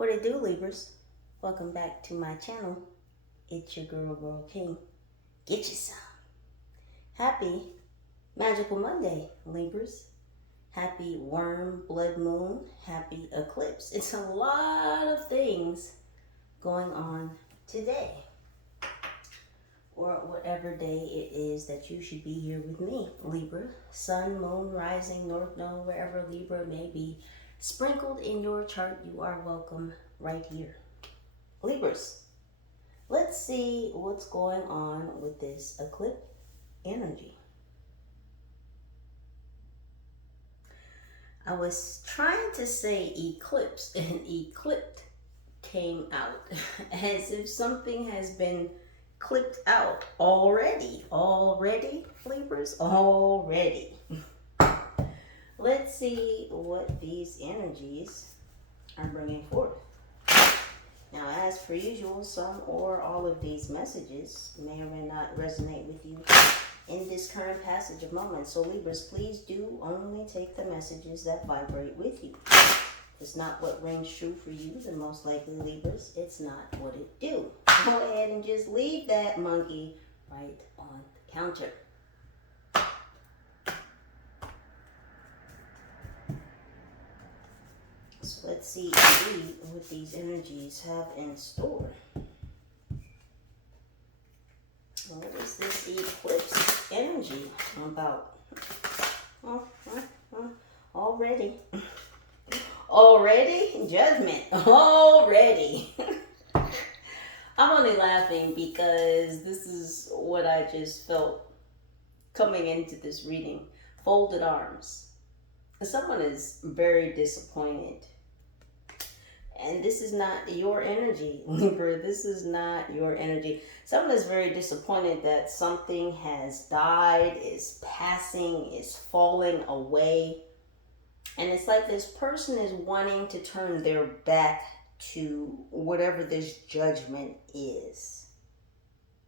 What it do, Libras? Welcome back to my channel. It's your girl King. Get you some. Happy Magical Monday, Libras. Happy worm, blood moon, happy eclipse. It's a lot of things going on today. Or whatever day it is that you should be here with me, Libra. Sun, moon, rising, north node, wherever Libra may be sprinkled in your chart, you are welcome right here. Libras, let's see what's going on with this eclipse energy. I was trying to say eclipse and eclipsed came out as if something has been clipped out already. Libras, already. Let's see what these energies are bringing forth. Now, as per usual, some or all of these messages may or may not resonate with you in this current passage of moments. So, Libras, please do only take the messages that vibrate with you. If it's not what rings true for you, then most likely, Libras, it's not what it do. Go ahead and just leave that monkey right on the counter. So let's see indeed what these energies have in store. What is this eclipse energy about? Already. Already? Judgment. Already. I'm only laughing because this is what I just felt coming into this reading. Folded arms. Someone is very disappointed. And this is not your energy, Libra. This is not your energy. Someone is very disappointed that something has died, is passing, is falling away. And it's like this person is wanting to turn their back to whatever this judgment is.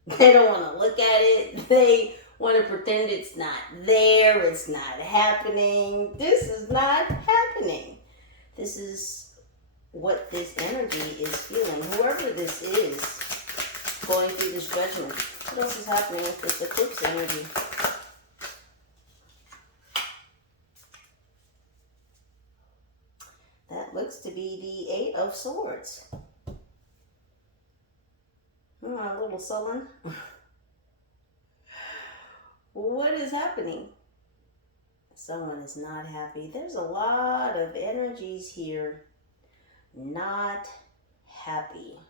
They don't want to look at it. They want to pretend it's not there. It's not happening. This is not happening. This is what this energy is feeling. Whoever this is going through this judgment. What else is happening with this eclipse energy? That looks to be the Eight of Swords. A little sullen. What is happening? Someone is not happy. There's a lot of energies here. Not happy.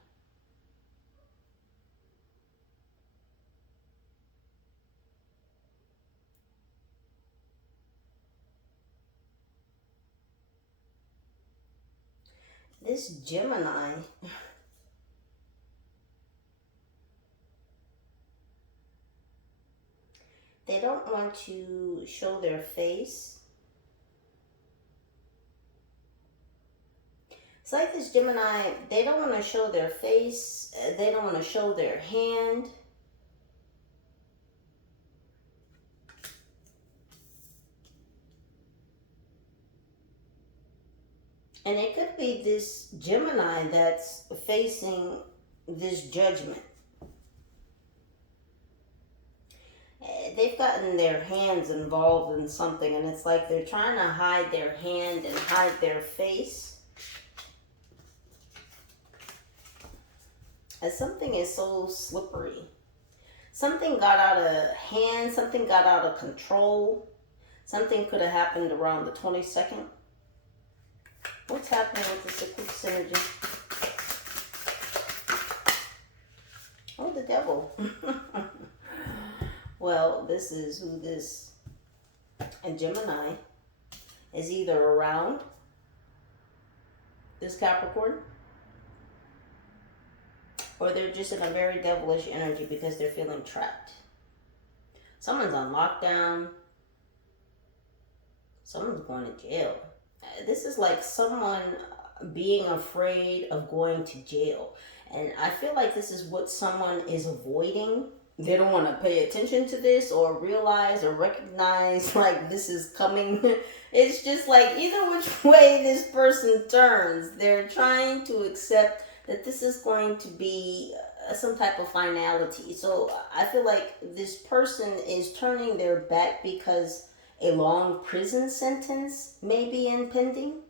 This Gemini, they don't want to show their face. It's like this Gemini, they don't want to show their face. They don't want to show their hand. And it could be this Gemini that's facing this judgment. They've gotten their hands involved in something, and it's like they're trying to hide their hand and hide their face. As something is so slippery. Something got out of hand, something got out of control. Something could have happened around the 22nd. What's happening with this eclipse energy? Oh, the devil. Well, this is who this Gemini is either around, this Capricorn, or they're just in a very devilish energy because they're feeling trapped. Someone's on lockdown. Someone's going to jail. This is like someone being afraid of going to jail. And I feel like this is what someone is avoiding. they don't want to pay attention to this or realize or recognize like this is coming. It's just like either which way this person turns, they're trying to accept that this is going to be some type of finality. So I feel like this person is turning their back because a long prison sentence may be impending.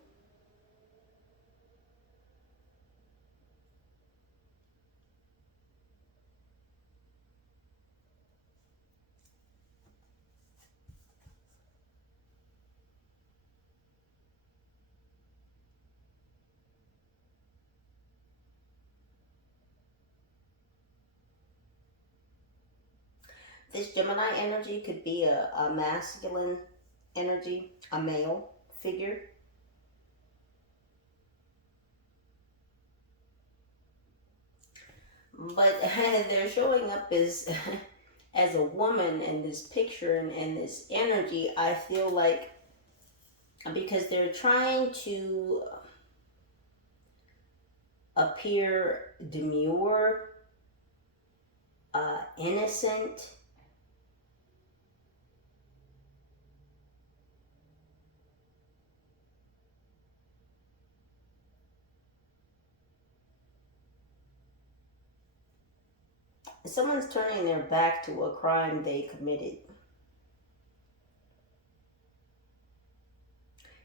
This Gemini energy could be a masculine energy, a male figure. But they're showing up as as a woman in this picture and this energy. I feel like because they're trying to appear demure, innocent. Someone's turning their back to a crime they committed.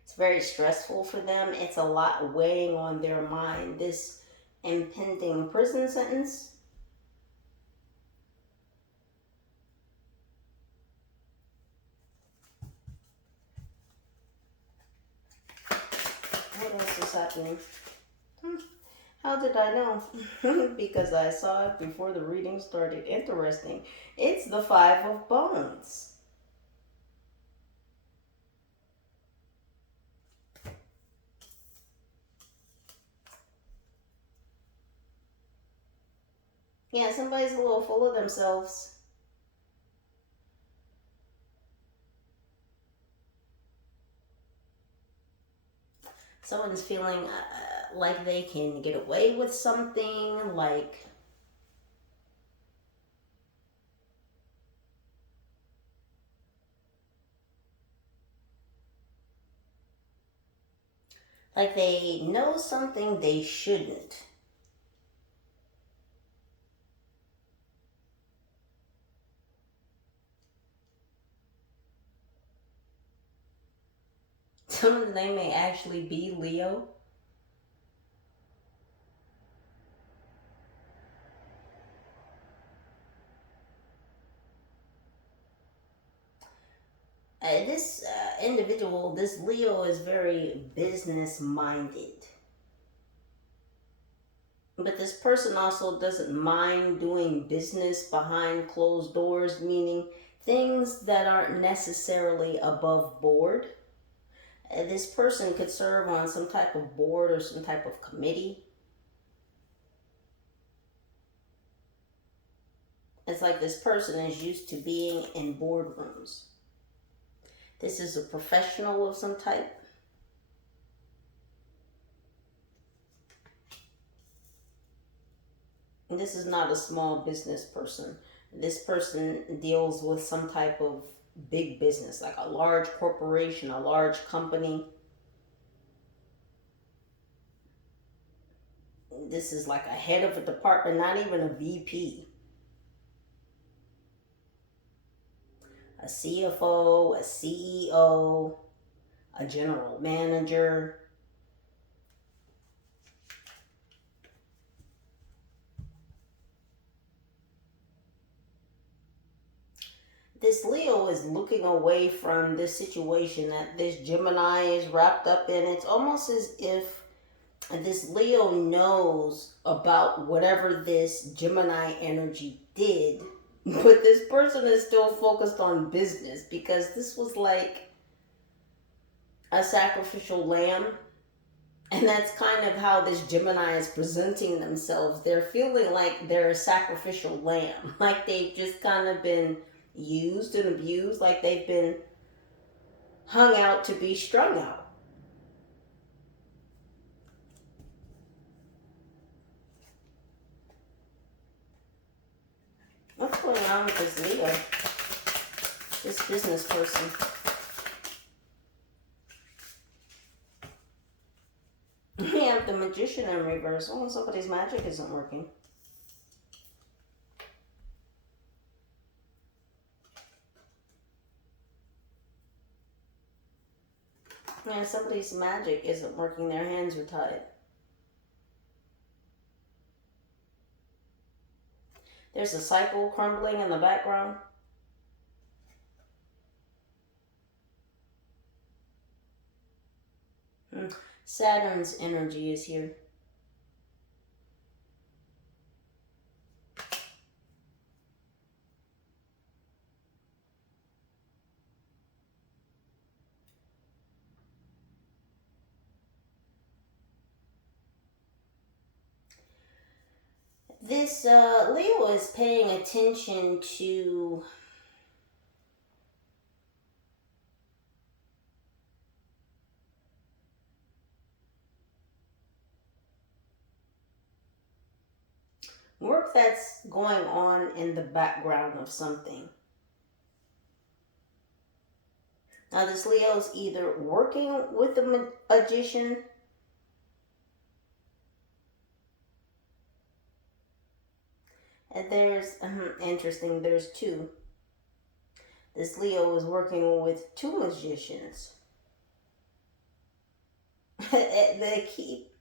It's very stressful for them. It's a lot weighing on their mind. This impending prison sentence. What else is happening? How did I know? Because I saw it before the reading started. Interesting. It's the Five of Bones. Yeah, somebody's a little full of themselves. Someone's feeling like they can get away with something, like they know something they shouldn't. They may actually be Leo. This individual, this Leo, is very business minded. But this person also doesn't mind doing business behind closed doors, meaning things that aren't necessarily above board. This person could serve on some type of board or some type of committee. It's like this person is used to being in boardrooms. This is a professional of some type. And this is not a small business person. This person deals with some type of big business, like a large corporation, a large company. This is like a head of a department, not even a VP. A CFO, a CEO, a general manager. This Leo is looking away from this situation that this Gemini is wrapped up in. It's almost as if this Leo knows about whatever this Gemini energy did, but this person is still focused on business because this was like a sacrificial lamb. And that's kind of how this Gemini is presenting themselves. They're feeling like they're a sacrificial lamb, like they've just kind of been used and abused, like they've been hung out to be strung out. Of going on with this Leo? This business person. We have the Magician in reverse. Oh, somebody's magic isn't working. Yeah, somebody's magic isn't working. Their hands are tied. There's a cycle crumbling in the background. Saturn's energy is here. This Leo is paying attention to work that's going on in the background of something. Now this Leo's either working with the magician, and there's, interesting, there's two. This Leo is working with two magicians. They keep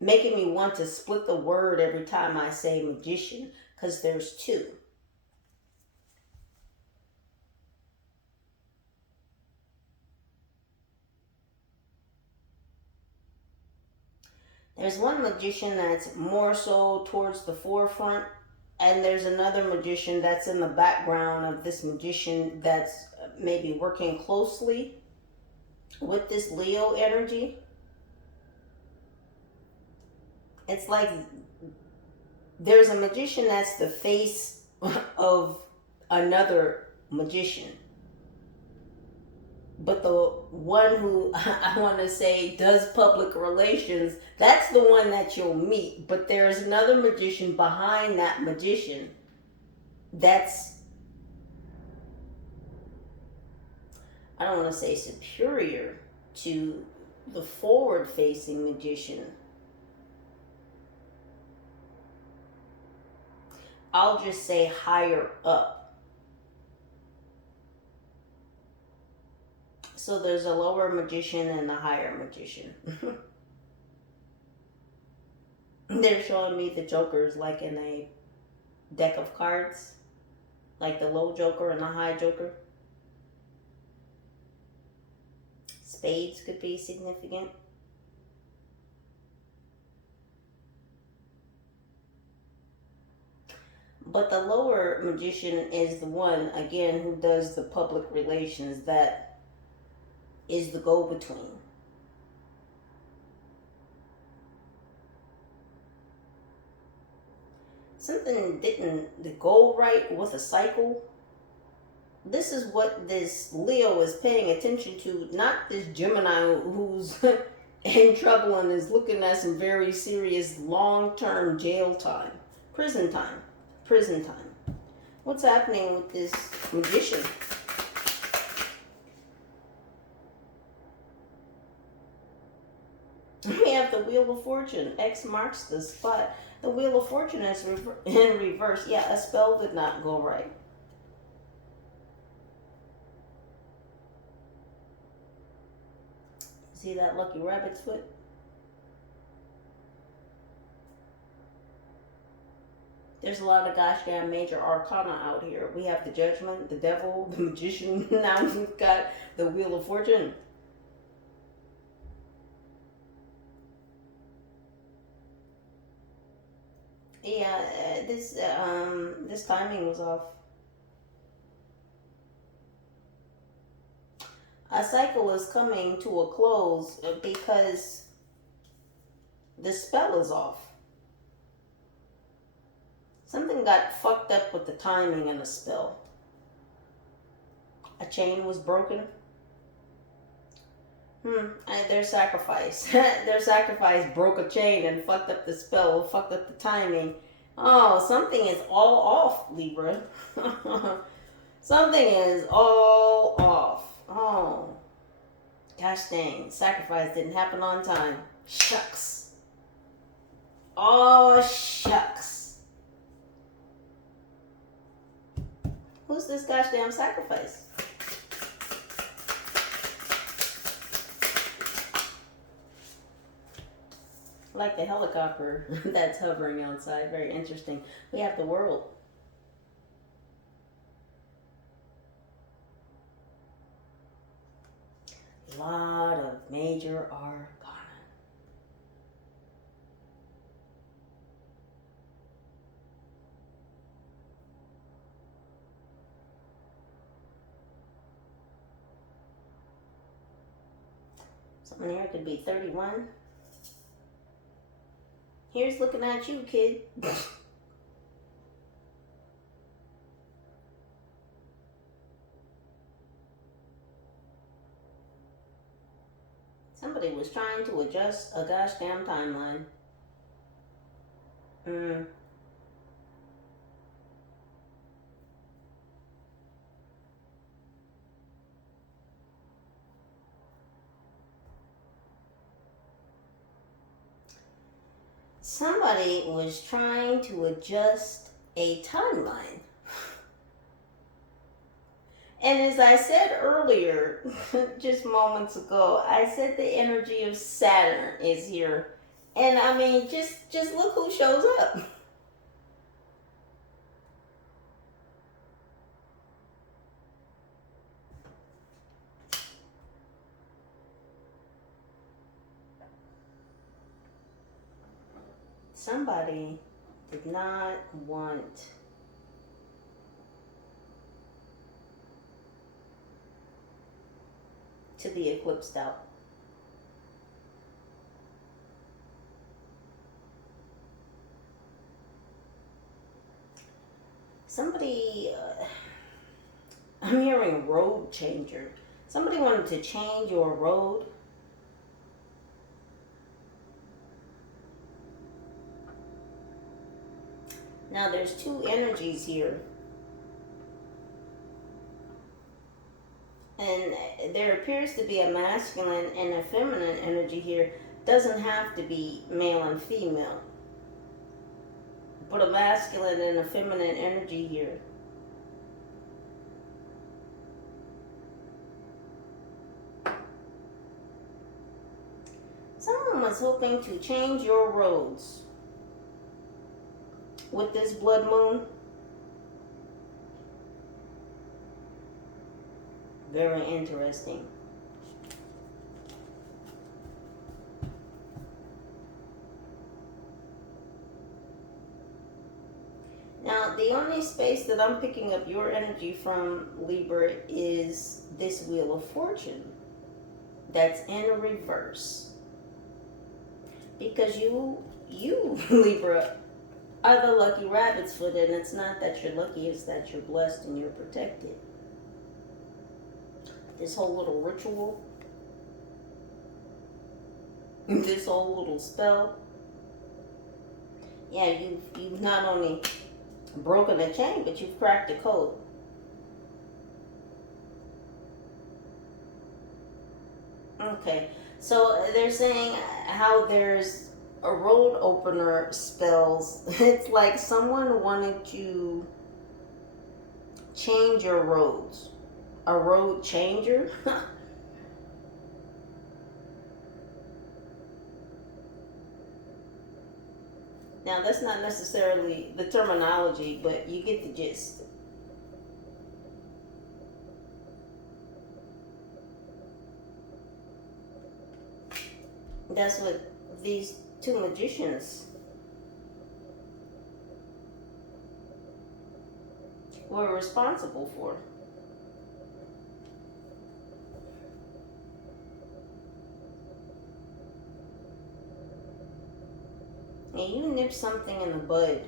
making me want to split the word every time I say magician, because there's two. There's one magician that's more so towards the forefront, and there's another magician that's in the background of this magician that's maybe working closely with this Leo energy. It's like there's a magician that's the face of another magician. But the one who I want to say does public relations, that's the one that you'll meet. But there's another magician behind that magician that's, I don't want to say superior to the forward-facing magician. I'll just say higher up. So there's a lower magician and a higher magician. They're showing me the jokers like in a deck of cards. Like the low joker and the high joker. Spades could be significant. But the lower magician is the one, again, who does the public relations, that is the go-between. Something didn't go right with a cycle. This is what this Leo is paying attention to, not this Gemini who's in trouble and is looking at some very serious long-term jail time, prison time. What's happening with this magician? We have the Wheel of Fortune. X marks the spot. The Wheel of Fortune is in reverse. Yeah, a spell did not go right. See that lucky rabbit's foot? There's a lot of gosh damn major arcana out here. We have the Judgment, the Devil, the Magician. Now we've got the Wheel of Fortune. Yeah, this timing was off. A cycle is coming to a close because the spell is off. Something got fucked up with the timing in the spell. A chain was broken. Their sacrifice. Their sacrifice broke a chain and fucked up the spell, fucked up the timing. Oh, something is all off, Libra. Something is all off. Oh, gosh dang. Sacrifice didn't happen on time. Shucks. Oh, shucks. Who's this gosh damn sacrifice? Like the helicopter that's hovering outside. Very interesting. We have the world. A lot of major arcana. Someone here could be 31. Here's looking at you, kid. Somebody was trying to adjust a gosh damn timeline. Somebody was trying to adjust a timeline. And as I said earlier, just moments ago, I said the energy of Saturn is here. And I mean, just look who shows up. Somebody did not want to be eclipsed out. Somebody, I'm hearing road changer. Somebody wanted to change your road. Now there's two energies here. And there appears to be a masculine and a feminine energy here. Doesn't have to be male and female. But a masculine and a feminine energy here. Someone was hoping to change your roads with this blood moon. Very interesting. Now, the only space that I'm picking up your energy from, Libra, is this Wheel of Fortune that's in reverse. Because you Libra, are the lucky rabbit's foot, and it's not that you're lucky, it's that you're blessed and you're protected. This whole little ritual, this whole little spell, yeah, you've not only broken a chain, but you've cracked a code. Okay, so they're saying how there's a road opener spells. It's like someone wanted to change your roads. A road changer? Now, that's not necessarily the terminology, but you get the gist. That's what these two magicians were responsible for. And you nip something in the bud.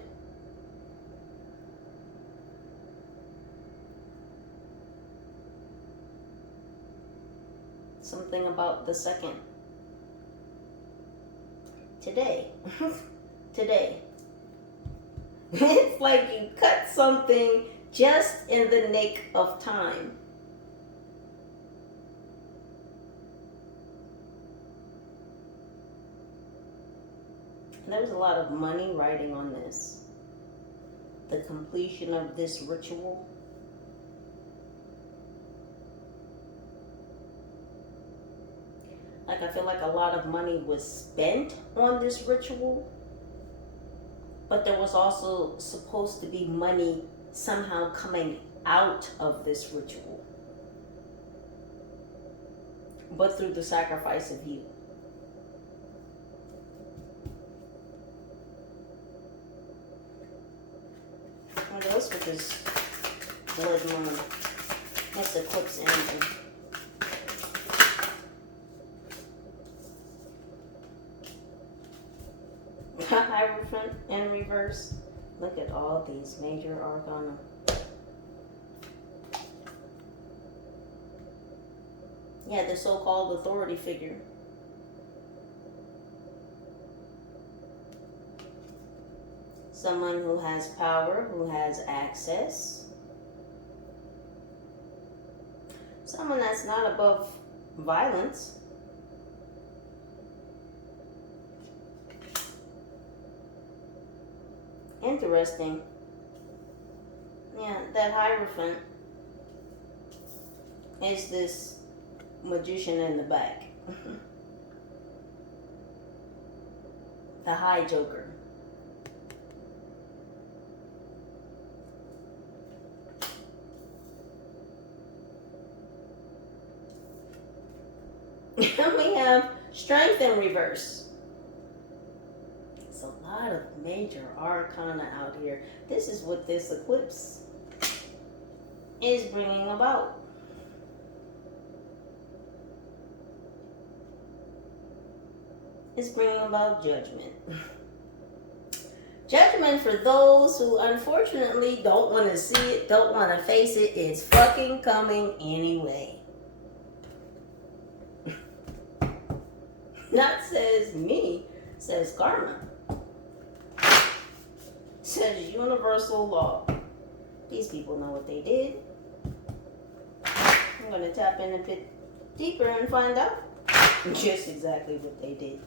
Something about the second. Today. Today. It's like you cut something just in the nick of time. And there was a lot of money riding on this. The completion of this ritual. Like, I feel like a lot of money was spent on this ritual, but there was also supposed to be money somehow coming out of this ritual, but through the sacrifice of you. What else with this blood moon? That's eclipse energy. Hierophant in reverse. Look at all these major arcana. Yeah, the so-called authority figure. Someone who has power, who has access. Someone that's not above violence. Interesting. Yeah, that Hierophant is this magician in the back. The High Joker. We have Strength in reverse. It's a lot of major arcana out here. This is what this eclipse is bringing about. It's bringing about judgment. Judgment for those who unfortunately don't want to see it, don't want to face it. It's fucking coming anyway. Not says me, says karma. Says universal law. These people know what they did. I'm going to tap in a bit deeper and find out just exactly what they did.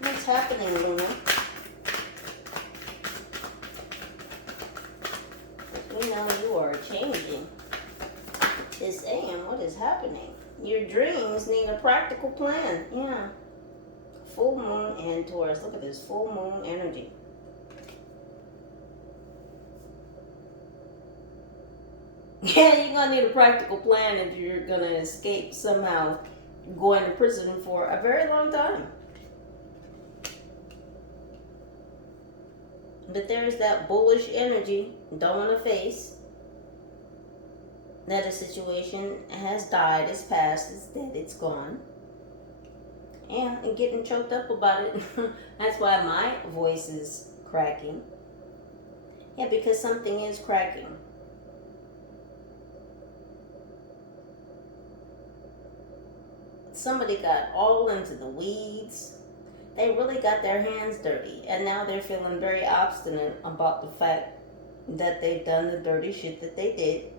What's happening, Luna? We know you are changing. It's saying what is happening. Your dreams need a practical plan. Yeah. Full moon and Taurus. Look at this full moon energy. Yeah, you're going to need a practical plan if you're going to escape somehow going to prison for a very long time. But there's that bullish energy, don't want to face that a situation has died, it's past, it's dead, it's gone. Yeah, and getting choked up about it. That's why my voice is cracking. Yeah, because something is cracking. Somebody got all into the weeds. They really got their hands dirty, and now they're feeling very obstinate about the fact that they've done the dirty shit that they did,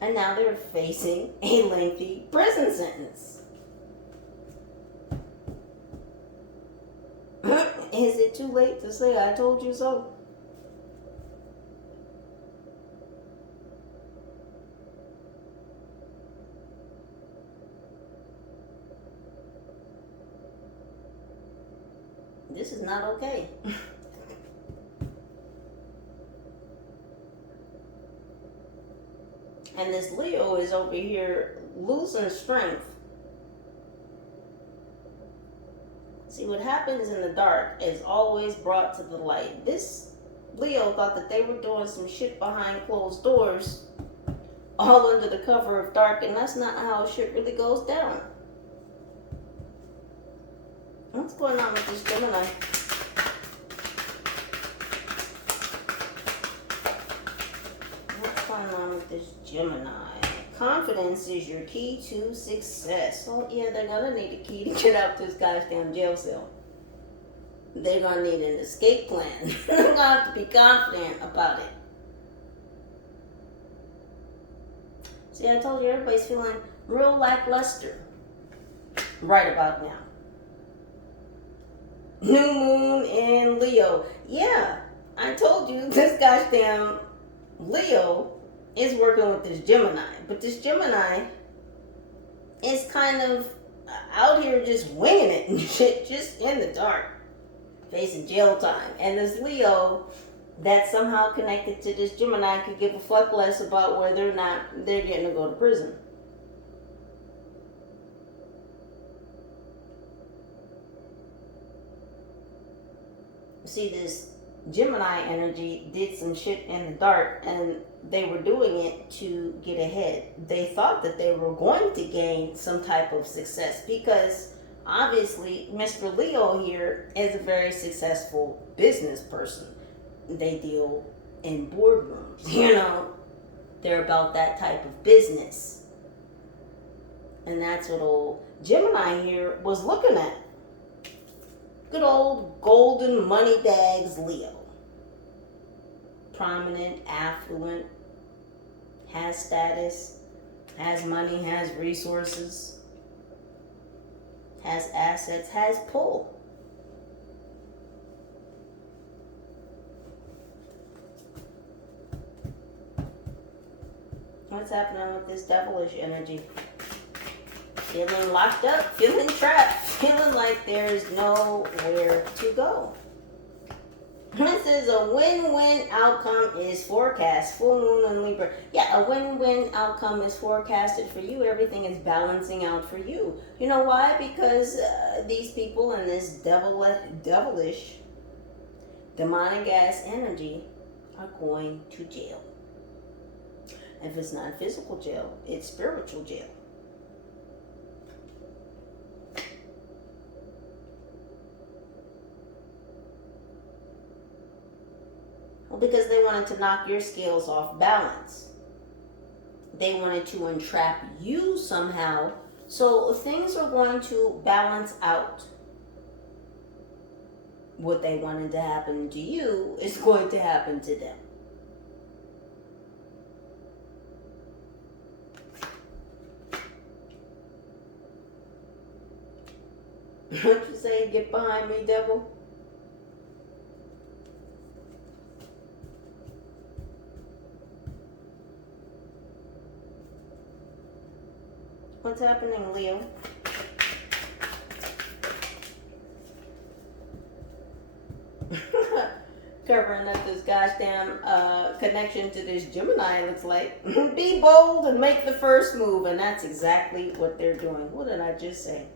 and now they're facing a lengthy prison sentence. Is it too late to say I told you so? This is not okay. And this Leo is over here losing strength. See, what happens in the dark is always brought to the light. This Leo thought that they were doing some shit behind closed doors, all under the cover of dark, and that's not how shit really goes down. What's going on with this Gemini? What's going on with this Gemini? Confidence is your key to success. Oh yeah, they're gonna need a key to get out this goddamn jail cell. They're gonna need an escape plan. They're gonna have to be confident about it. See, I told you everybody's feeling real lackluster right about now. New moon in Leo. Yeah, I told you this goddamn Leo is working with this Gemini. But this Gemini is kind of out here just winging it and shit, just in the dark, facing jail time. And this Leo that's somehow connected to this Gemini could give a fuck less about whether or not they're getting to go to prison. See, this Gemini energy did some shit in the dark, and they were doing it to get ahead. They thought that they were going to gain some type of success because obviously Mr. Leo here is a very successful business person. They deal in boardrooms, you know. They're about that type of business. And that's what old Gemini here was looking at. Good old golden money bags Leo. Prominent, affluent, has status, has money, has resources, has assets, has pull. What's happening with this devilish energy? Feeling locked up, feeling trapped, feeling like there's nowhere to go. This is a win-win outcome is forecast. Full moon in Libra. Yeah, a win-win outcome is forecasted for you. Everything is balancing out for you. You know why? Because these people in this devilish, demonic ass energy are going to jail. If it's not physical jail, it's spiritual jail. Well, because they wanted to knock your scales off balance. They wanted to entrap you somehow. So things are going to balance out. What they wanted to happen to you is going to happen to them. What you say? Get behind me, devil. What's happening, Leo? Covering up this goddamn connection to this Gemini, it looks like. Be bold and make the first move, and that's exactly what they're doing. What did I just say?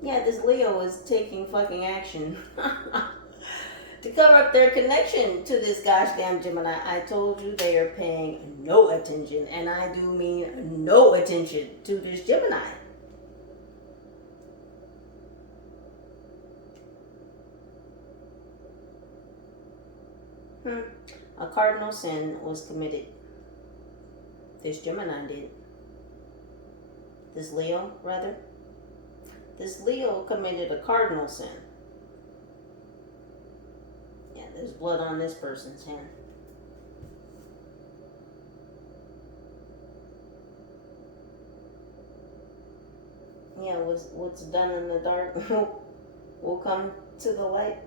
Yeah, this Leo is taking fucking action to cover up their connection to this goddamn Gemini. I told you they are paying no attention, and I do mean no attention to this Gemini. A cardinal sin was committed. This Gemini did. This Leo, rather. This Leo committed a cardinal sin. Yeah, there's blood on this person's hand. Yeah, what's done in the dark will come to the light.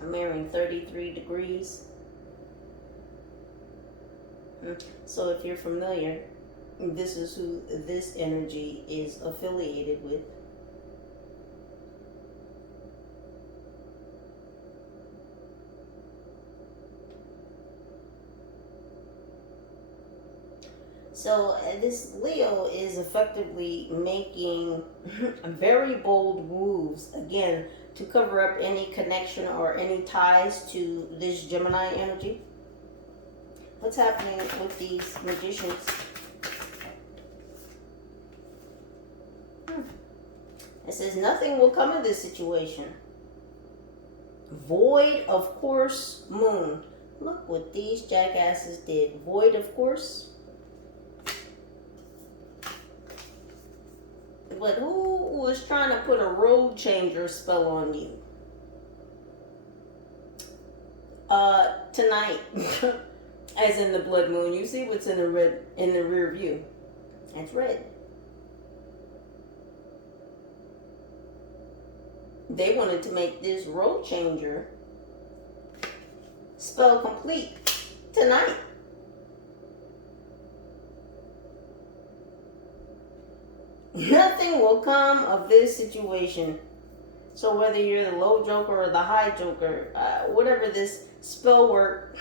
I'm wearing 33 degrees. So if you're familiar, this is who this energy is affiliated with. So this Leo is effectively making very bold moves, again, to cover up any connection or any ties to this Gemini energy. What's happening with these magicians? It says nothing will come of this situation. Void, of course, moon. Look what these jackasses did. Void, of course. But who was trying to put a road changer spell on you? Tonight, as in the blood moon, you see what's in the red in the rear view. That's red. They wanted to make this road changer spell complete tonight. Nothing will come of this situation. So whether you're the low joker or the high joker, whatever this spell work,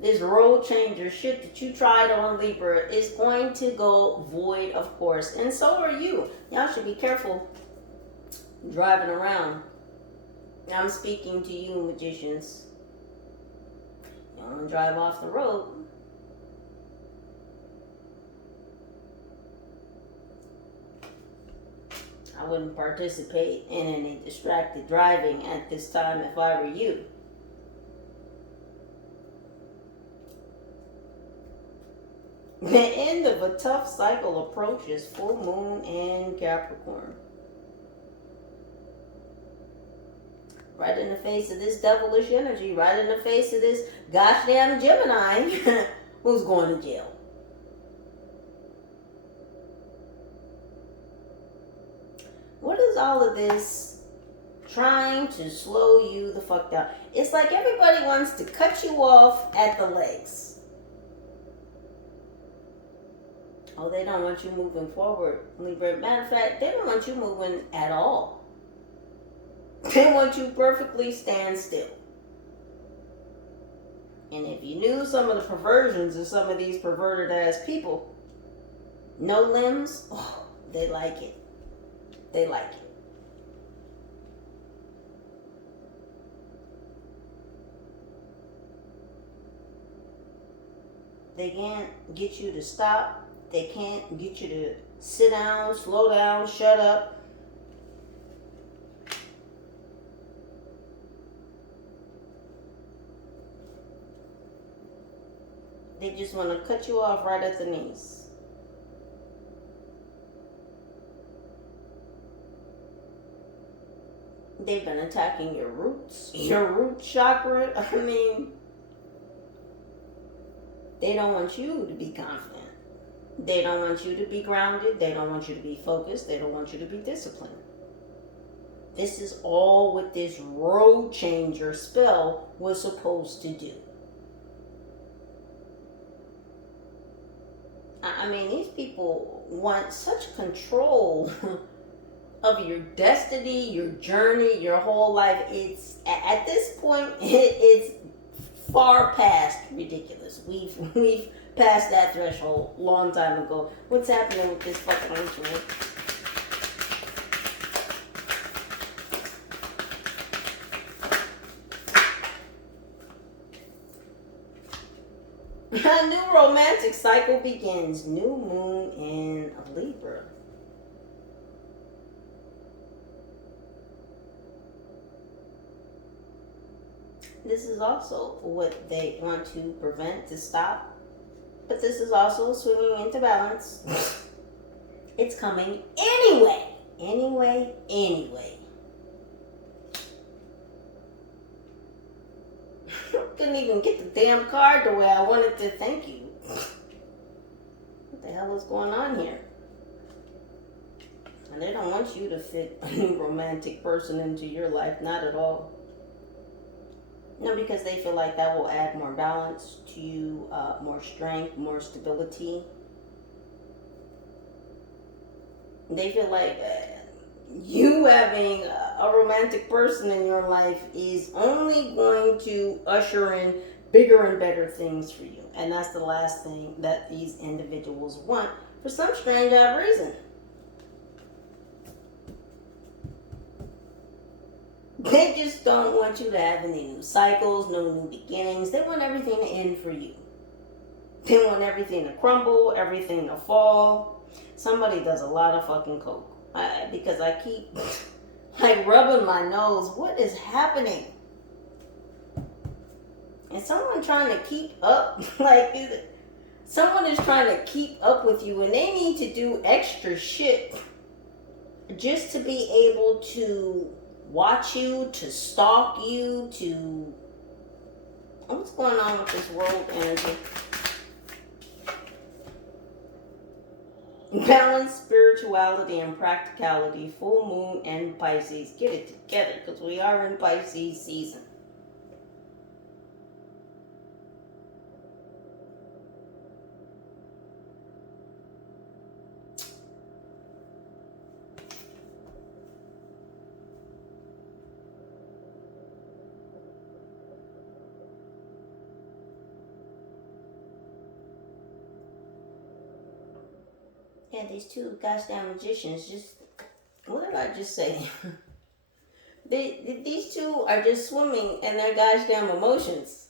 this road changer shit that you tried on Libra is going to go void, of course. And so are you. Y'all should be careful driving around. I'm speaking to you, magicians. You don't want to drive off the road. I wouldn't participate in any distracted driving at this time if I were you. The end of a tough cycle approaches. Full moon in Capricorn. Right in the face of this devilish energy. Right in the face of this gosh damn Gemini who's going to jail. What is all of this trying to slow you the fuck down? It's like everybody wants to cut you off at the legs. Oh, they don't want you moving forward, Libra. Matter of fact, they don't want you moving at all. They want you perfectly stand still. And if you knew some of the perversions of some of these perverted ass people, no limbs, oh, they like it. They like it. They can't get you to stop. They can't get you to sit down, slow down, shut up. They just want to cut you off right at the knees. They've been attacking your roots, your root chakra. I mean, they don't want you to be confident. They don't want you to be grounded. They don't want you to be focused. They don't want you to be disciplined. This is all what this road changer spell was supposed to do. I mean, these people want such control of your destiny, your journey, your whole life. It's at this point, it's far past ridiculous. We've passed that threshold long time ago. What's happening with this fucking ritual? A new romantic cycle begins. New moon in Libra. This is also what they want to prevent, to stop. But this is also swinging into balance. It's coming anyway. Anyway. Couldn't even get the damn card the way I wanted to. Thank you. What the hell is going on here? And they don't want you to fit a new romantic person into your life. Not at all. No, because they feel like that will add more balance to you, more strength, more stability. They feel like you having a romantic person in your life is only going to usher in bigger and better things for you. And that's the last thing that these individuals want for some strange odd reason. They just don't want you to have any new cycles, no new beginnings. They want everything to end for you. They want everything to crumble, everything to fall. Somebody does a lot of fucking coke. Because I keep like rubbing my nose. What is happening? Is someone trying to keep up? Someone is trying to keep up with you and they need to do extra shit just to be able to watch you, to stalk you, to... What's going on with this world energy? Balance, spirituality, and practicality. Full moon and Pisces. Get it together because we are in Pisces season. Yeah, these two goddamn magicians just... What did I just say? These two are just swimming in their goddamn emotions.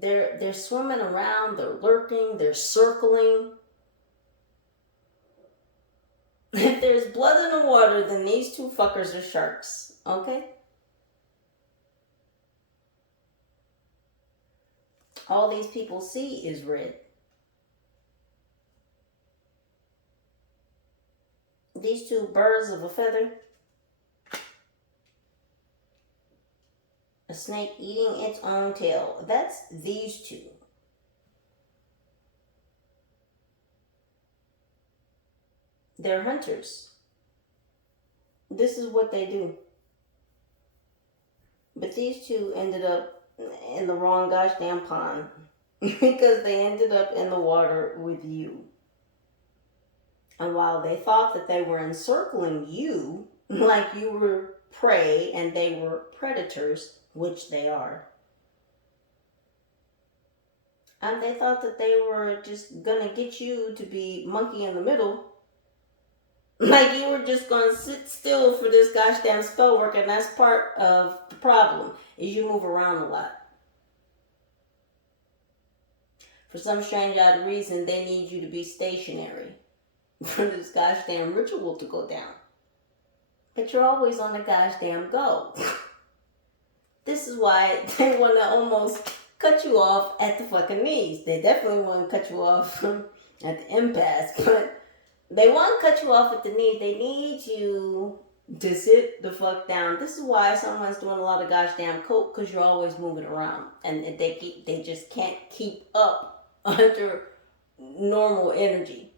They're swimming around, they're lurking, they're circling. If there's blood in the water, then these two fuckers are sharks, okay? All these people see is red. These two birds of a feather. A snake eating its own tail. That's these two. They're hunters. This is what they do. But these two ended up in the wrong goddamn pond because they ended up in the water with you. And while they thought that they were encircling you, like you were prey and they were predators, which they are, and they thought that they were just gonna get you to be monkey in the middle, like you were just gonna sit still for this goddamn spell work. And that's part of the problem, is you move around a lot. For some strange odd reason, they need you to be stationary for this goddamn ritual to go down. But you're always on the goddamn go. This is why they want to almost cut you off at the fucking knees. They definitely want to cut you off at the impasse, but they want to cut you off at the knees. They need you to sit the fuck down. This is why someone's doing a lot of goddamn coke, because you're always moving around. And they just can't keep up under normal energy.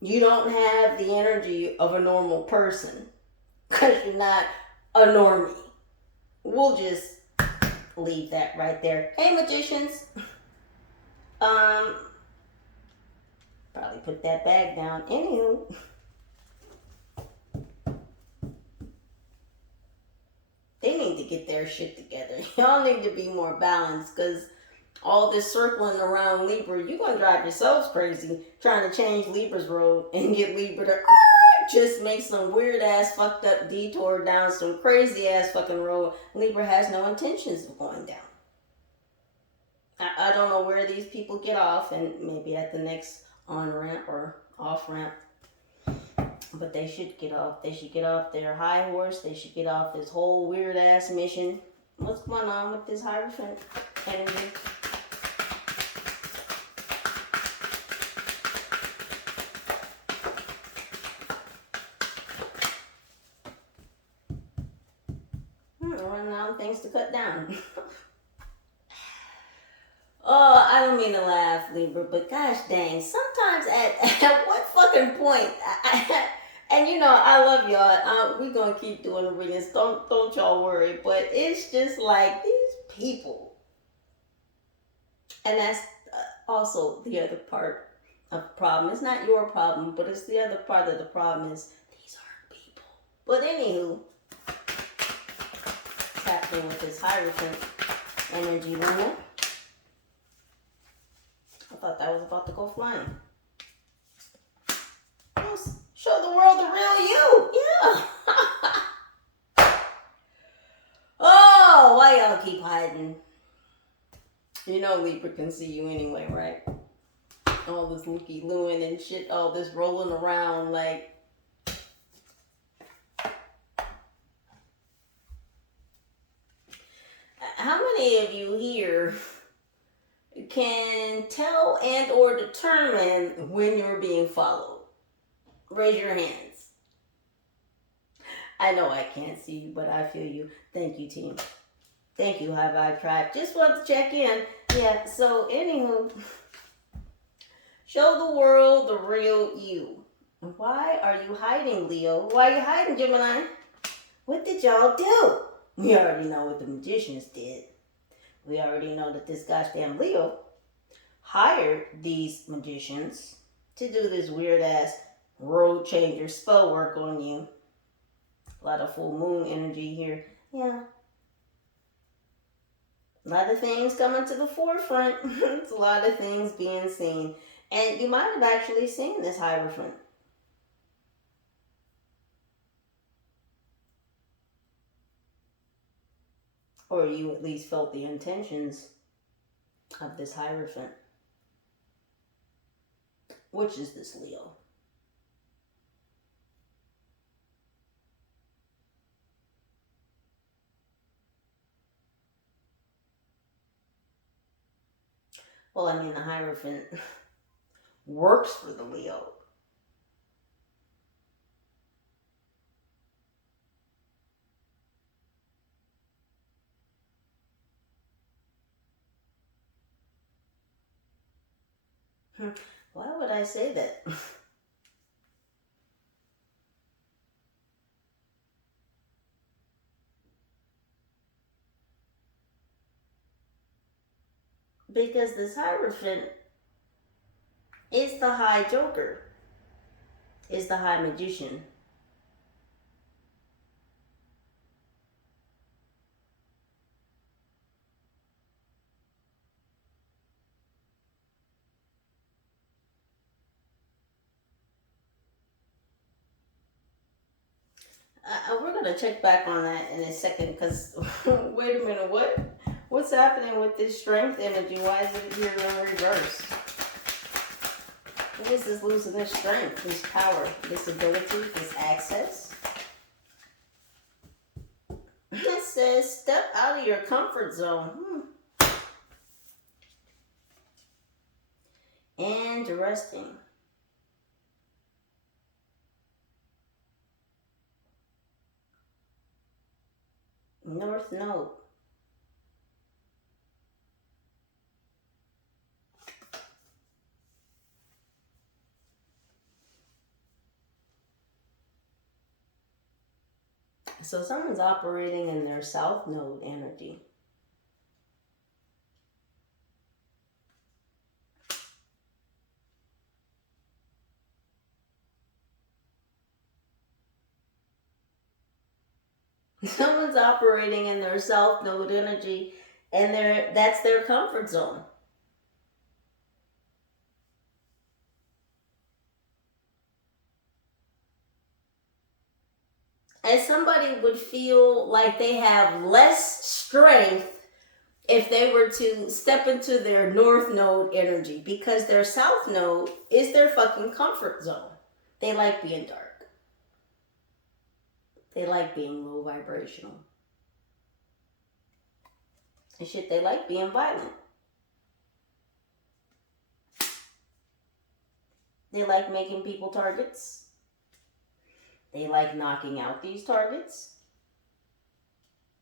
You don't have the energy of a normal person because you're not a normie. We'll just leave that right there. Hey, magicians. Probably put that bag down. Anywho. They need to get their shit together. Y'all need to be more balanced, because all this circling around Libra, you're going to drive yourselves crazy trying to change Libra's road and get Libra to just make some weird ass fucked up detour down some crazy ass fucking road Libra has no intentions of going down. I don't know where these people get off, and maybe at the next on ramp or off ramp. But they should get off. They should get off their high horse. They should get off this whole weird ass mission. What's going on with this Hierophant energy? Running out of things to cut down. Oh, I don't mean to laugh, Libra, but gosh dang, sometimes at what fucking point, and you know, I love y'all, we're gonna keep doing the readings, don't y'all worry, but it's just like these people, and that's also the other part of the problem. It's not your problem, but it's the other part of the problem is these aren't people. But anywho, tapped in with this Hierophant energy, Luna. I thought that was about to go flying. Yes. Show the world the real you. Yeah. Oh, why y'all keep hiding? You know Libra can see you anyway, right? All this looky-looing and shit, all this rolling around like... How many of you here can tell and or determine when you're being followed? Raise your hands. I know I can't see you, but I feel you. Thank you, team. Thank you, High Vibe Tribe. Just want to check in. Yeah, so anywho, show the world the real you. Why are you hiding, Leo? Why are you hiding, Gemini? What did y'all do? We already know what the magicians did. We already know that this goddamn Leo hired these magicians to do this weird-ass road changer spell work on you. A lot of full moon energy here. Yeah. A lot of things coming to the forefront. It's a lot of things being seen. And you might have actually seen this Hierophant. Or you at least felt the intentions of this Hierophant. Which is this Leo? Well, I mean, the Hierophant works for the Leo. Why would I say that? Because this Hierophant is the High Joker, is the High Magician. We're going to check back on that in a second because, wait a minute, what's happening with this strength energy? Why is it here in reverse? What is this losing this strength, this power, this ability, this access? It says, step out of your comfort zone. Interesting. North Node. So someone's operating in their South Node energy. Someone's operating in their South Node energy, and that's their comfort zone. And somebody would feel like they have less strength if they were to step into their North Node energy, because their South Node is their fucking comfort zone. They like being dark. They like being low vibrational. And shit, they like being violent. They like making people targets. They like knocking out these targets.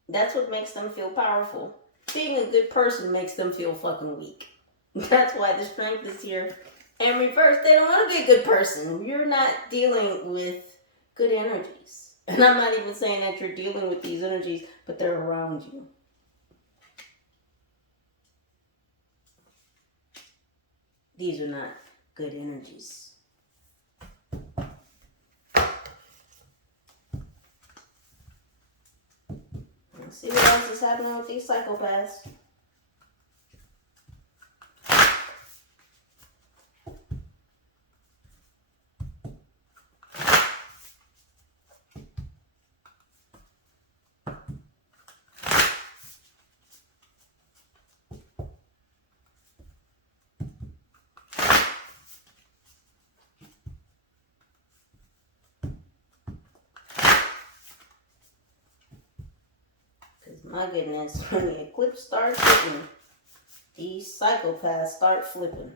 That's what makes them feel powerful. Being a good person makes them feel fucking weak. That's why the strength is here. And reverse, they don't want to be a good person. You're not dealing with good energies. And I'm not even saying that you're dealing with these energies, but they're around you. These are not good energies. else is happening with these psychopaths. My goodness, when the eclipse starts hitting, these psychopaths start flipping.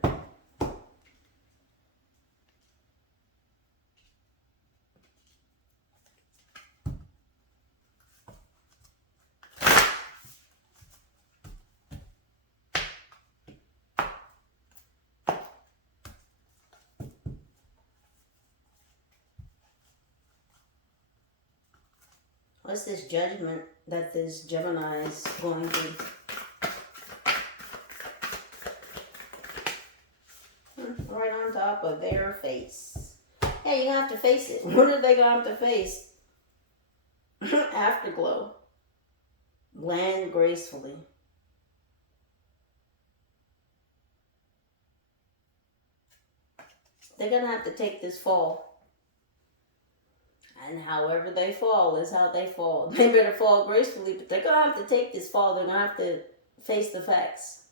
What's this judgment that this Gemini is going through? Right on top of their face. Yeah, you're going to have to face it. What are they going to have to face? Afterglow. Land gracefully. They're going to have to take this fall. And however they fall is how they fall. They better fall gracefully, but they're going to have to take this fall. They're going to have to face the facts.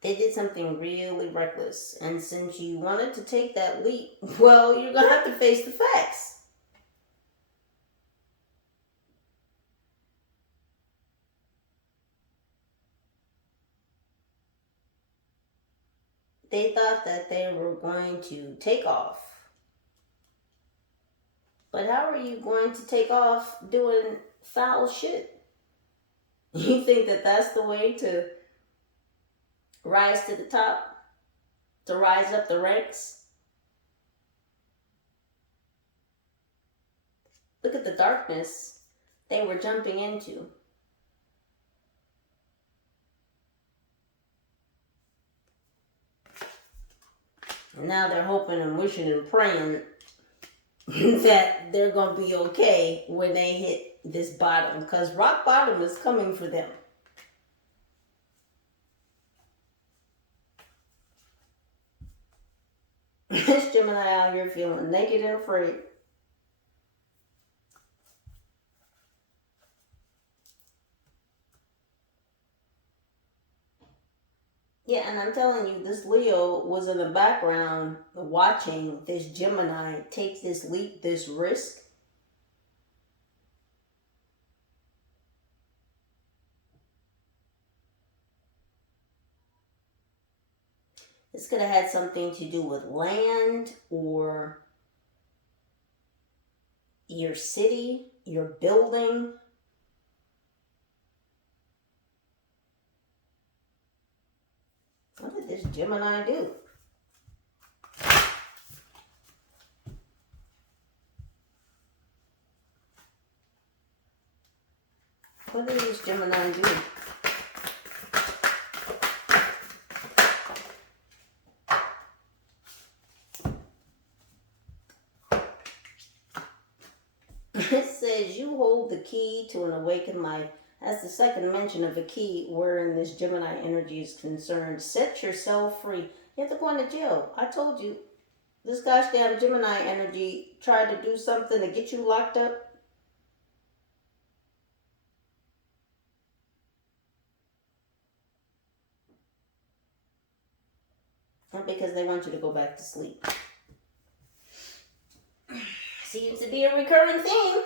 They did something really reckless. And since you wanted to take that leap, well, you're going to have to face the facts. They thought that they were going to take off. But how are you going to take off doing foul shit? You think that that's the way to rise to the top? To rise up the ranks? Look at the darkness they were jumping into. And now they're hoping and wishing and praying that they're going to be okay when they hit this bottom. Because rock bottom is coming for them. This Gemini out here feeling naked and afraid. Yeah, and I'm telling you, this Leo was in the background watching this Gemini take this leap, this risk. This could have had something to do with land or your city, your building. What did this Gemini do? What did this Gemini do? It says you hold the key to an awakened life. That's the second mention of a key wherein this Gemini energy is concerned. Set yourself free. You have to go into jail. I told you, this gosh damn Gemini energy tried to do something to get you locked up. And because they want you to go back to sleep. Seems to be a recurring theme.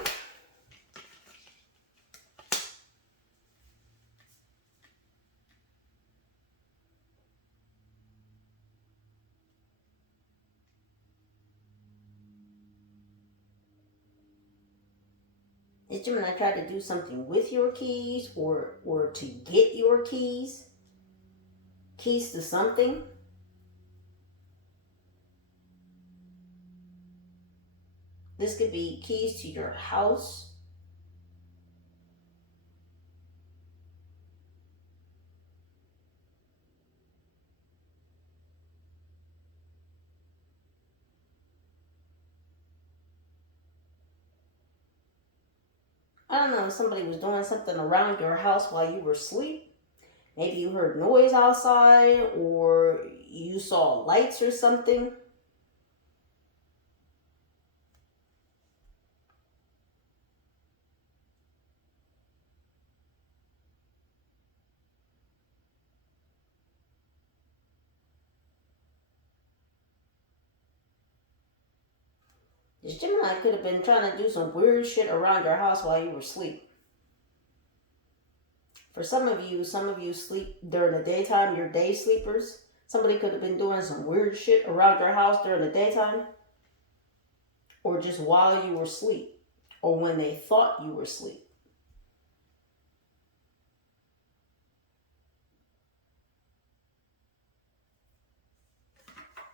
Is Gemini try to do something with your keys or to get your keys? Keys to something? This could be keys to your house. I don't know, somebody was doing something around your house while you were asleep. Maybe you heard noise outside or you saw lights or something. This Gemini could have been trying to do some weird shit around your house while you were asleep. For some of you sleep during the daytime, you're day sleepers. Somebody could have been doing some weird shit around your house during the daytime. Or just while you were asleep. Or when they thought you were asleep.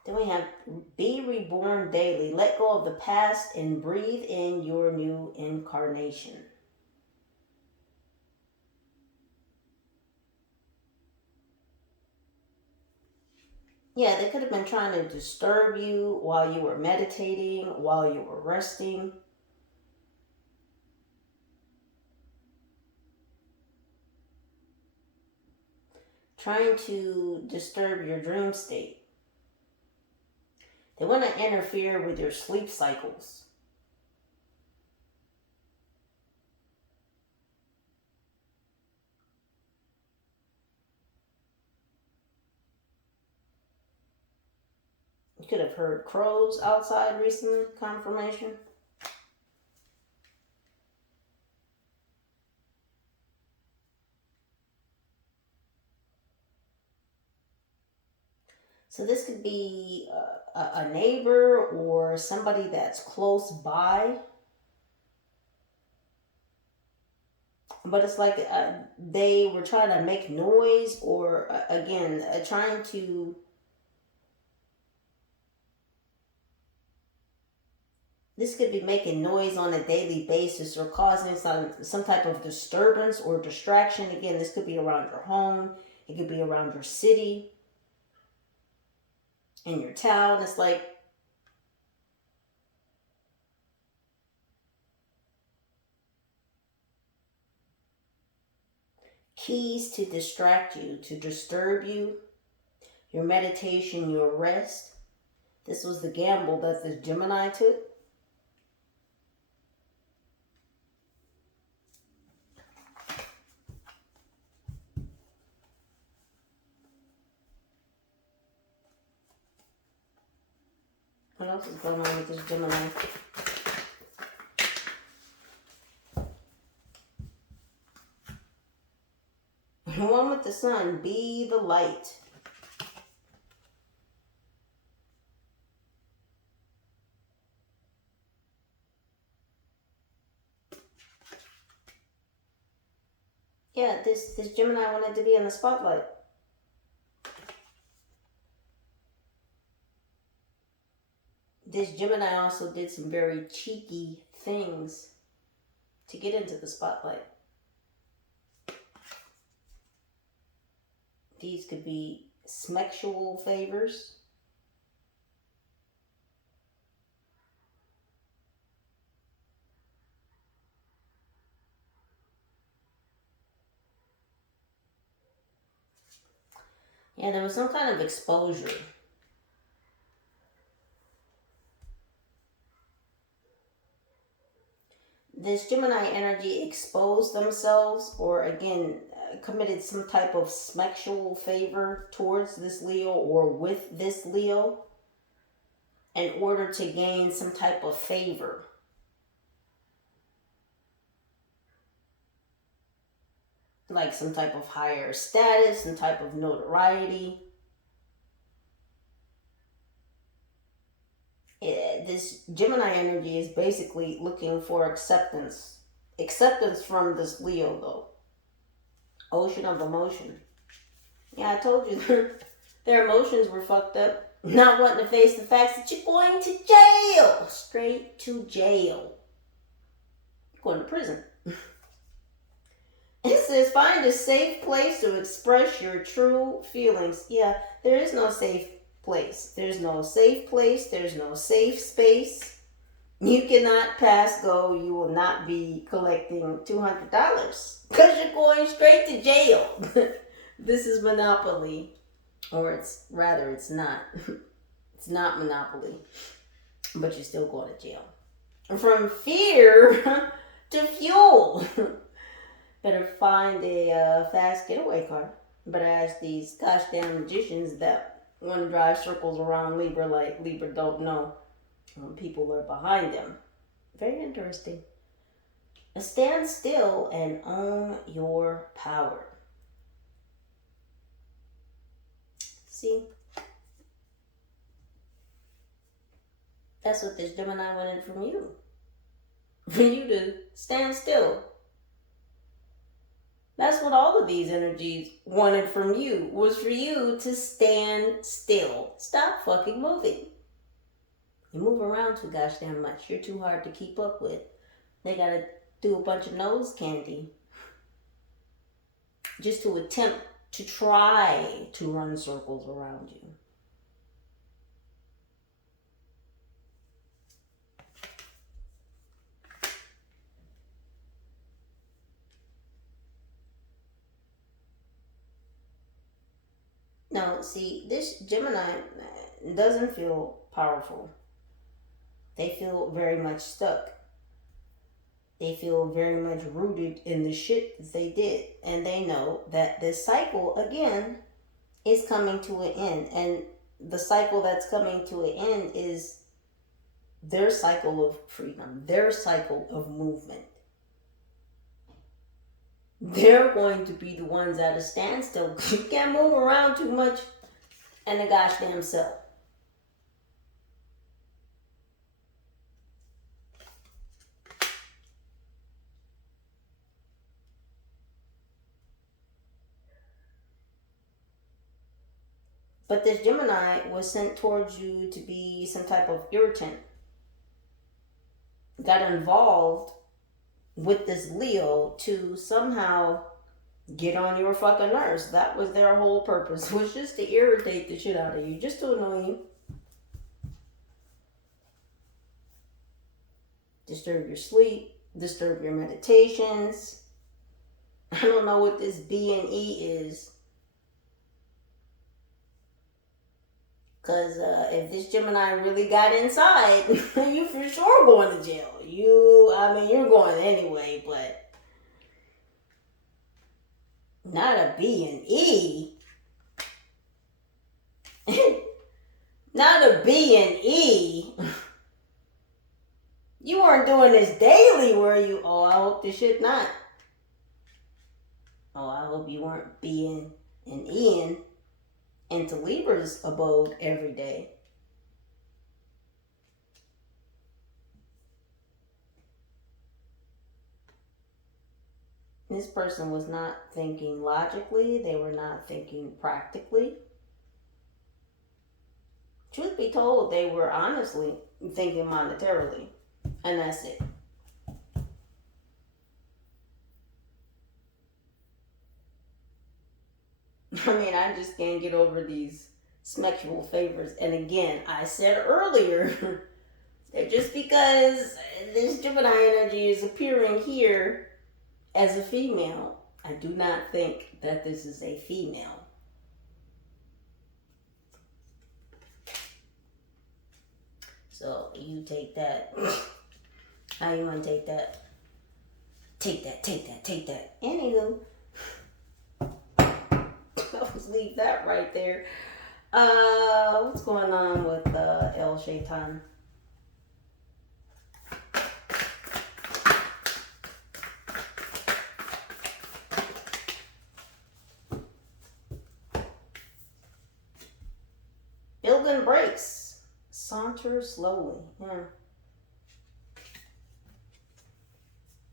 Then we have be reborn daily. Let go of the past and breathe in your new incarnation. Yeah, they could have been trying to disturb you while you were meditating, while you were resting. Trying to disturb your dream state. They want to interfere with your sleep cycles. You could have heard crows outside recently, confirmation. So this could be a neighbor or somebody that's close by. But it's like they were trying to make noise or, again, trying to... This could be making noise on a daily basis or causing some type of disturbance or distraction. Again, this could be around your home. It could be around your city. In your town. It's like keys to distract you, to disturb you, your meditation, your rest. This was the gamble that this Gemini took. What else is going on with this Gemini? One with the sun, be the light. Yeah, this Gemini wanted to be in the spotlight. This Gemini also did some very cheeky things to get into the spotlight. These could be sexual favors. Yeah, there was some kind of exposure. This Gemini energy exposed themselves or, again, committed some type of sexual favor towards this Leo or with this Leo in order to gain some type of favor. Like some type of higher status, some type of notoriety. This Gemini energy is basically looking for acceptance. Acceptance from this Leo, though. Ocean of emotion. Yeah, I told you their emotions were fucked up. Not wanting to face the facts that you're going to jail. Straight to jail. You're going to prison. It says, find a safe place to express your true feelings. Yeah, there is no safe place. There's no safe place. There's no safe space. You cannot pass go. You will not be collecting $200 because you're going straight to jail. This is Monopoly. Or it's not. It's not Monopoly. But you're still going to jail. From fear to fuel. Better find a fast getaway car. Better ask these gosh damn magicians that want to drive circles around Libra like Libra don't know people are behind them. Very interesting. Stand still and own your power. See? That's what this Gemini wanted from you. For you to stand still. That's what all of these energies wanted from you, was for you to stand still. Stop fucking moving. You move around too gosh damn much. You're too hard to keep up with. They gotta do a bunch of nose candy just to attempt to try to run circles around you. Now, see, this Gemini doesn't feel powerful. They feel very much stuck. They feel very much rooted in the shit that they did. And they know that this cycle, again, is coming to an end. And the cycle that's coming to an end is their cycle of freedom, their cycle of movement. They're going to be the ones at a standstill. You can't move around too much in a gosh damn cell. But this Gemini was sent towards you to be some type of irritant. Got involved with this Leo to somehow get on your fucking nerves. That was their whole purpose, was just to irritate the shit out of you, just to annoy you. Disturb your sleep, disturb your meditations. I don't know what this B and E is. Because if this Gemini really got inside, you for sure going to jail. You're going anyway, but not a B and E. Not a B and E. You weren't doing this daily, were you? Oh, I hope this shit not. Oh, I hope you weren't being and Eing into Libra's abode every day. This person was not thinking logically. They were not thinking practically. Truth be told, they were honestly thinking monetarily. And that's it. I mean, I just can't get over these sexual favors. And again, I said earlier that just because this Gemini energy is appearing here as a female, I do not think that this is a female. So you take that. How you want to take that? Take that. Anywho, I'll just leave that right there. What's going on with El Shaitan? Building brakes. Saunter slowly. Yeah.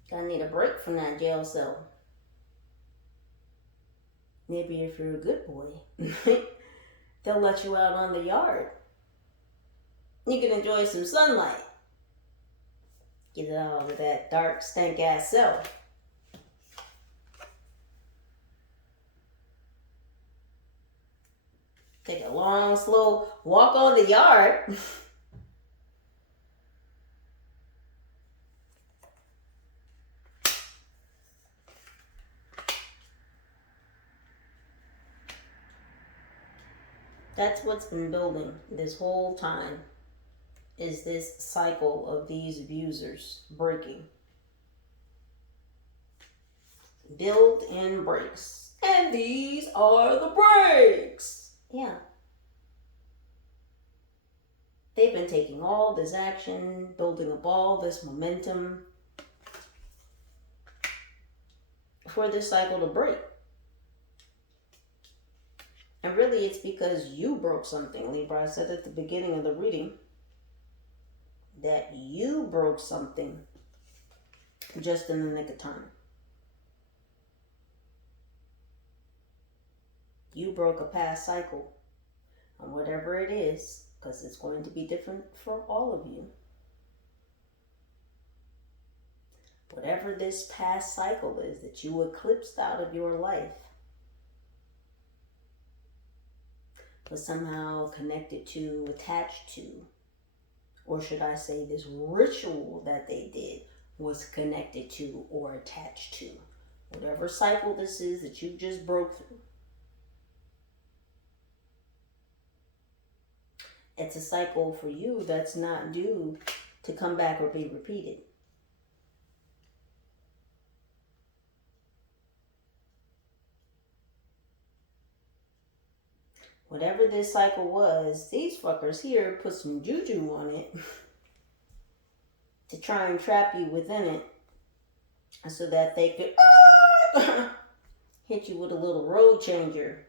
Gotta need a break from that jail cell. Maybe if you're a good boy, they'll let you out on the yard. You can enjoy some sunlight. Get it out of that dark, stank-ass cell. Take a long, slow walk on the yard. That's what's been building this whole time, is this cycle of these abusers breaking. Build in breaks. And these are the breaks. Yeah. They've been taking all this action, building up all this momentum for this cycle to break. And really, it's because you broke something, Libra. I said at the beginning of the reading that you broke something just in the nick of time. You broke a past cycle on whatever it is, because it's going to be different for all of you. Whatever this past cycle is that you eclipsed out of your life was somehow connected to, attached to, or should I say this ritual that they did was connected to or attached to. Whatever cycle this is that you just broke through. It's a cycle for you that's not due to come back or be repeated. Whatever this cycle was, these fuckers here put some juju on it to try and trap you within it so that they could hit you with a little road changer.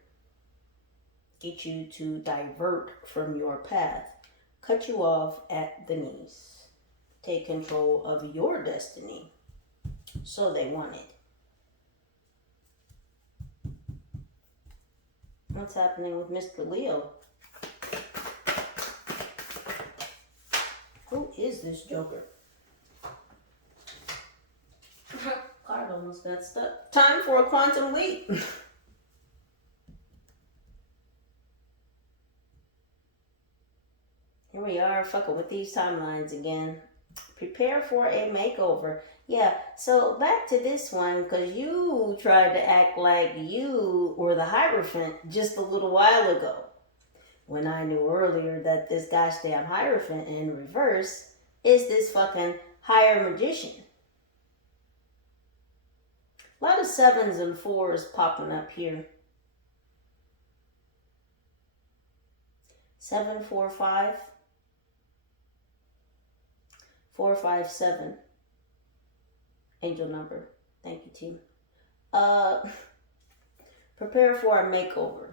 Get you to divert from your path. Cut you off at the knees. Take control of your destiny. So they wanted. What's happening with Mr. Leo? Who is this Joker? Card almost got stuck. Time for a quantum leap. Here we are, fucking with these timelines again. Prepare for a makeover. Yeah, so back to this one, because you tried to act like you were the Hierophant just a little while ago. When I knew earlier that this goddamn Hierophant in reverse is this fucking higher magician. A lot of 7s and 4s popping up here. 7, 4, 5. 457. Angel number. Thank you, team. Prepare for a makeover.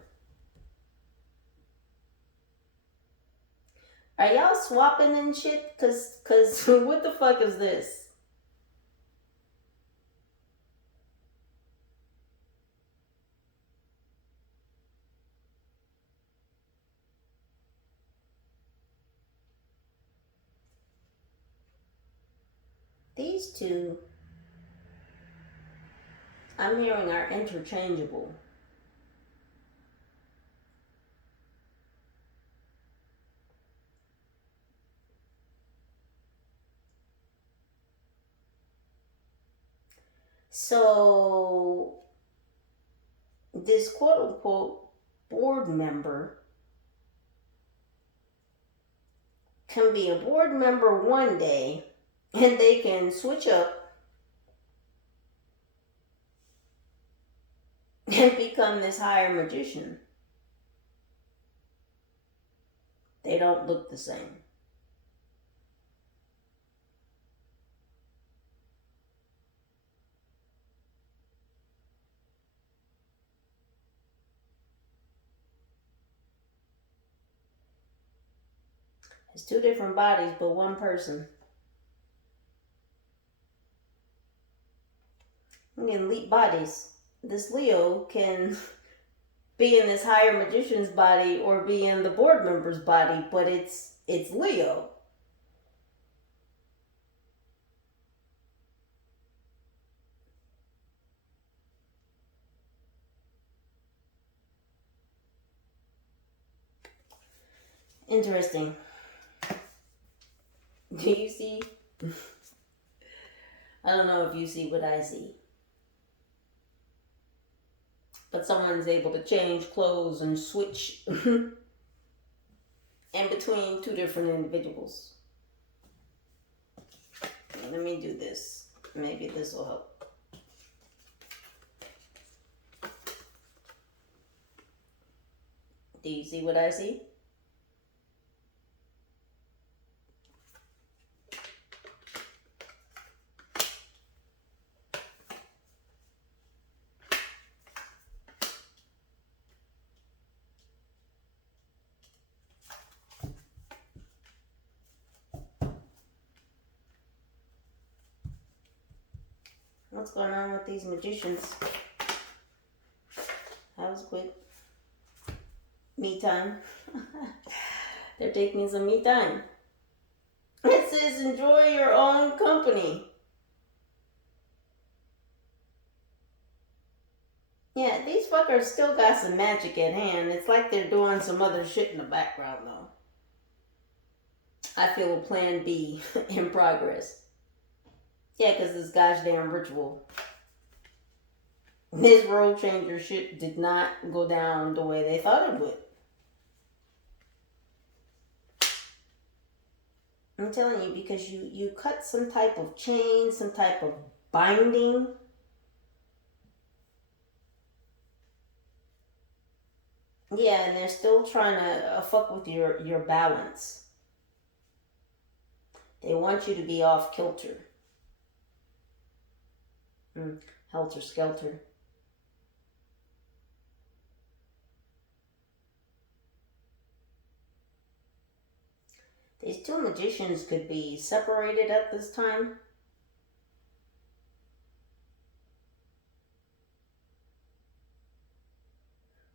Are y'all swapping and shit? Cause what the fuck is this? These two, I'm hearing, are interchangeable. So, this quote-unquote board member can be a board member one day, and they can switch up and become this higher magician. They don't look the same. It's two different bodies, but one person. I'm getting leap bodies. This Leo can be in this higher magician's body or be in the board member's body, but it's Leo. Interesting. Do you see? I don't know if you see what I see. But someone's able to change clothes and switch and between two different individuals. Let me do this. Maybe this will help. Do you see what I see? What's going on with these magicians? That was quick. Me time. They're taking some me time. It says enjoy your own company. Yeah, these fuckers still got some magic at hand. It's like they're doing some other shit in the background though. I feel a plan B in progress. Yeah, because this gosh damn ritual. This world changer shit did not go down the way they thought it would. I'm telling you, because you cut some type of chain, some type of binding. Yeah, and they're still trying to fuck with your balance. They want you to be off kilter. Helter skelter. These two magicians could be separated at this time.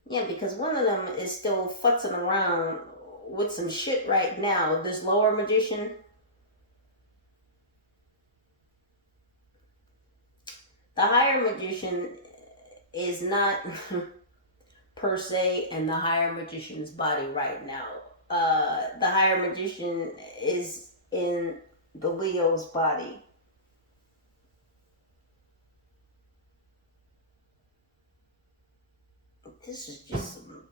Yeah, because one of them is still futzing around with some shit right now. This lower magician. The higher magician is not per se in the higher magician's body right now. The higher magician is in the Leo's body. This is just some...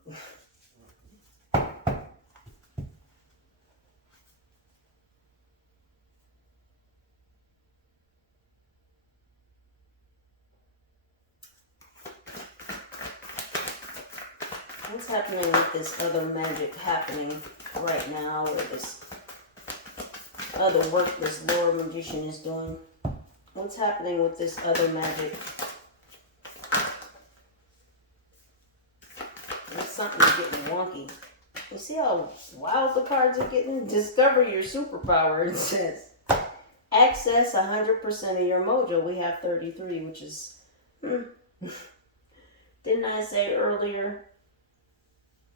What's happening with this other magic happening right now, or this other work this lower magician is doing? What's happening with this other magic? Something's getting wonky. You see how wild the cards are getting? Discover your superpower, it says. Access 100% of your mojo. We have 33, which is... Didn't I say earlier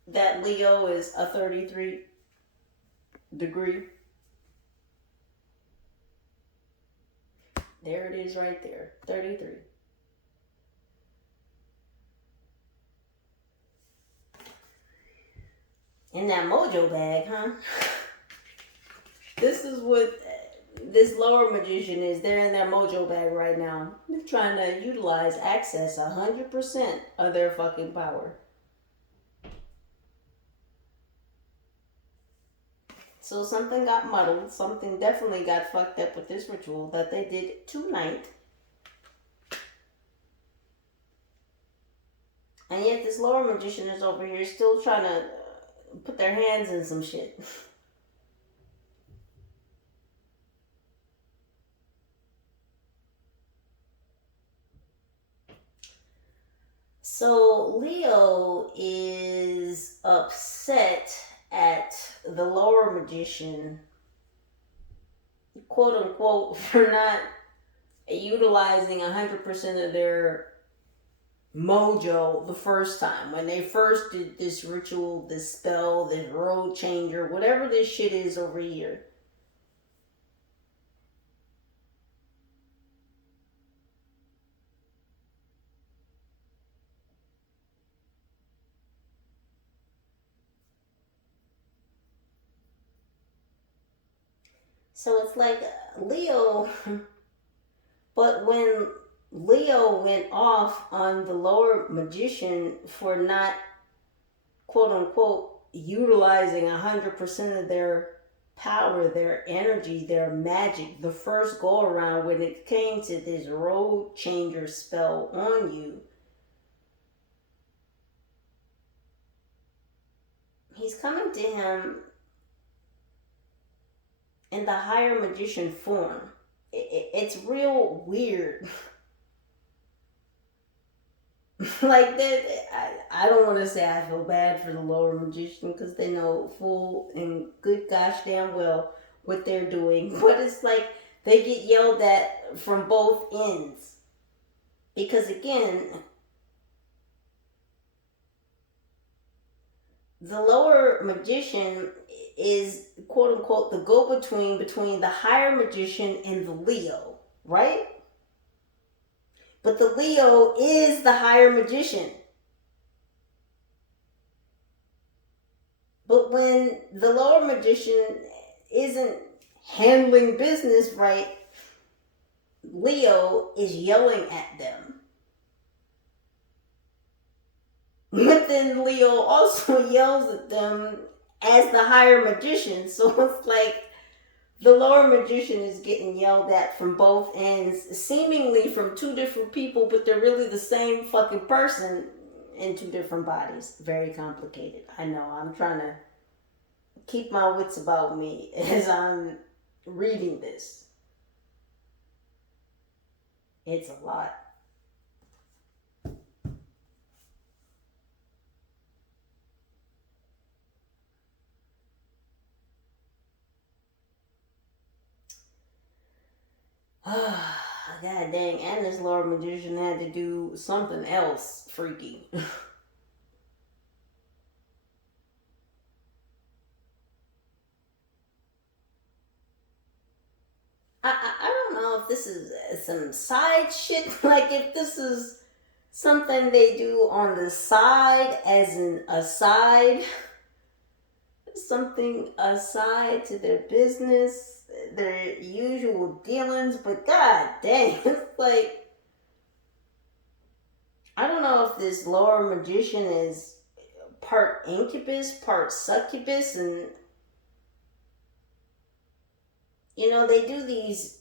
that Leo is a 33 degree? There it is right there. 33. In that mojo bag, huh? This is what this lower magician is. They're in their mojo bag right now. They're trying to utilize, access 100% of their fucking power. So something got muddled. Something definitely got fucked up with this ritual that they did tonight. And yet this lower magician is over here still trying to put their hands in some shit. So Leo is upset at the lower magician, quote unquote, for not utilizing 100% of their mojo the first time. When they first did this ritual, this spell, this road changer, whatever this shit is over here. So it's like Leo, but when Leo went off on the lower magician for not, quote unquote, utilizing 100% of their power, their energy, their magic. The first go around when it came to this road changer spell on you, he's coming to him in the higher magician form. It's real weird. Like that, I don't want to say I feel bad for the lower magician because they know full and good gosh damn well what they're doing. But it's like they get yelled at from both ends. Because again, the lower magician is quote unquote the go-between between the higher magician and the Leo, right? But the Leo is the higher magician. But when the lower magician isn't handling business right, Leo is yelling at them. But then Leo also yells at them as the higher magician. So it's like the lower magician is getting yelled at from both ends, seemingly from two different people, but they're really the same fucking person in two different bodies. Very complicated. I know. I'm trying to keep my wits about me as I'm reading this. It's a lot. God dang, and this lower magician had to do something else freaky. I don't know if this is some side shit, like if this is something they do on the side as an aside, something aside to their business, their usual dealings, but god dang, it's like, I don't know if this lower magician is part incubus, part succubus, and you know, they do these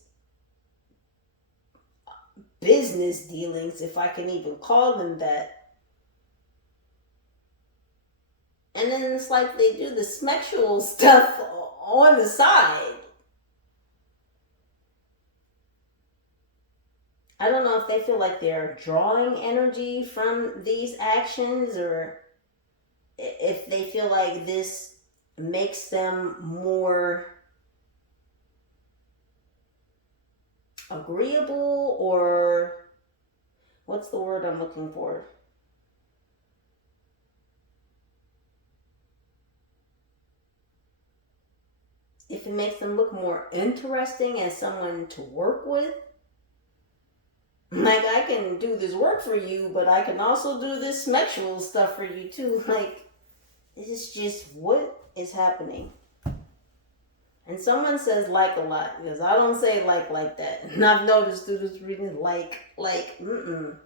business dealings, if I can even call them that. And then it's like they do the sexual stuff on the side. I don't know if they feel like they're drawing energy from these actions, or if they feel like this makes them more agreeable, or what's the word I'm looking for? If it makes them look more interesting as someone to work with. Like, I can do this work for you, but I can also do this sexual stuff for you too. Like, this is just what is happening. And someone says like a lot, because I don't say like that. And I've noticed through this reading, like, mm-mm.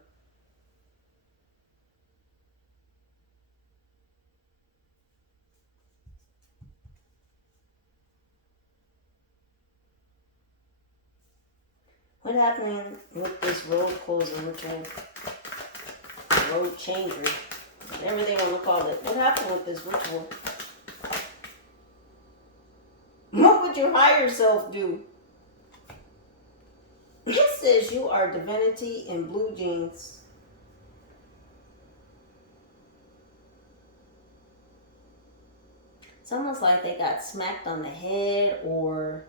What happening with this road closer ritual? Road changer, whatever they want to call it. What happened with this ritual? What would your higher self do? It says you are divinity in blue jeans. It's almost like they got smacked on the head, or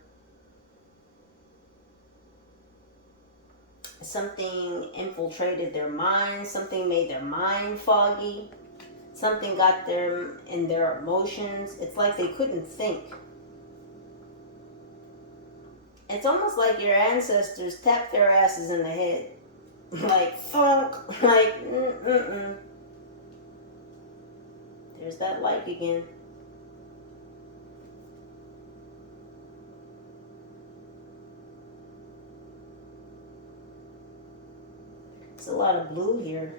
something infiltrated their mind, something made their mind foggy, something got them in their emotions. It's like they couldn't think. It's almost like your ancestors tapped their asses in the head. Like, thunk, like, mm-mm. There's that like again. It's a lot of blue here.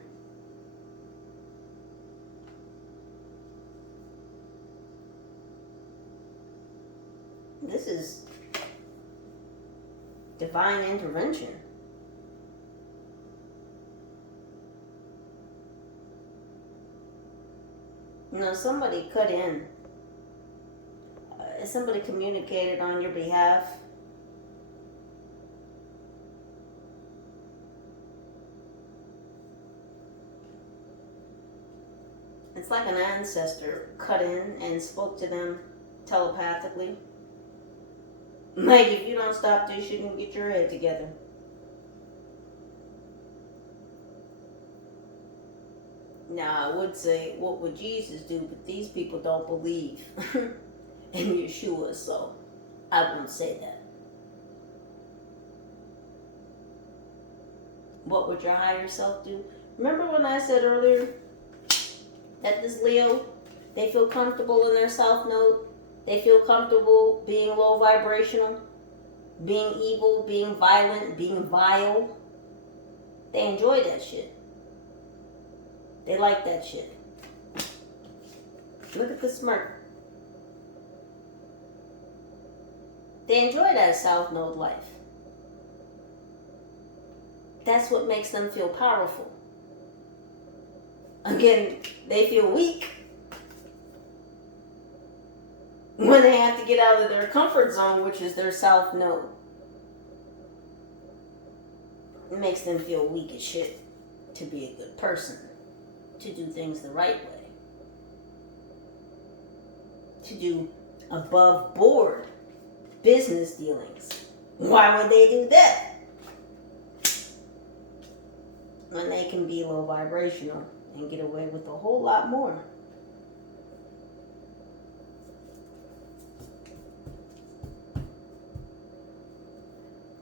This is divine intervention. You know, somebody cut in. Somebody communicated on your behalf. It's like an ancestor cut in and spoke to them telepathically. Like, if you don't stop this, you can get your head together. Now, I would say, what would Jesus do? But these people don't believe in Yeshua, so I won't say that. What would your higher self do? Remember when I said earlier that this Leo, they feel comfortable in their South Node? They feel comfortable being low vibrational, being evil, being violent, being vile. They enjoy that shit. They like that shit. Look at the smirk. They enjoy that South Node life. That's what makes them feel powerful. Again, they feel weak when they have to get out of their comfort zone, which is their South Node. It makes them feel weak as shit to be a good person, to do things the right way, to do above board business dealings. Why would they do that when they can be low vibrational and get away with a whole lot more?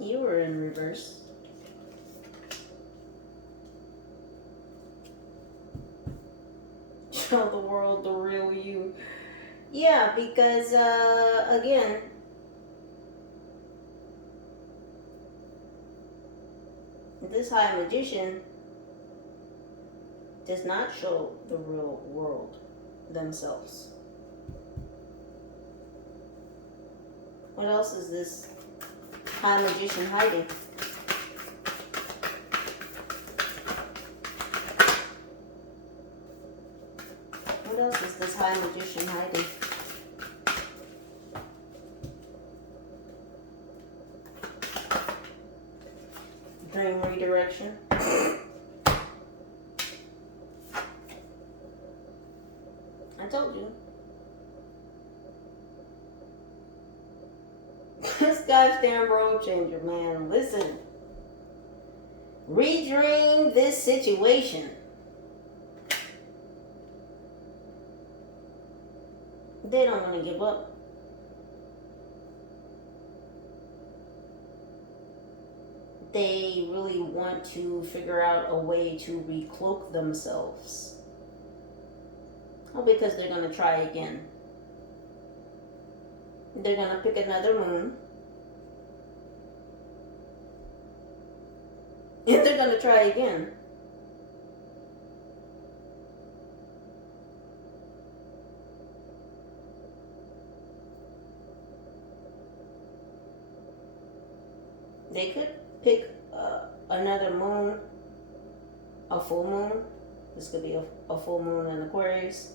You were in reverse. Show the world the real you. Yeah, because again, this high magician does not show the real world themselves. What else is this high magician hiding? What else is this high magician hiding? Dream redirection. I told you. This gosh damn road changer, man. Listen. Redream this situation. They don't want to give up. They really want to figure out a way to recloak themselves. Oh, because they're going to try again. They're going to pick another moon. And they're going to try again. They could pick another moon, a full moon. This could be a full moon in Aquarius.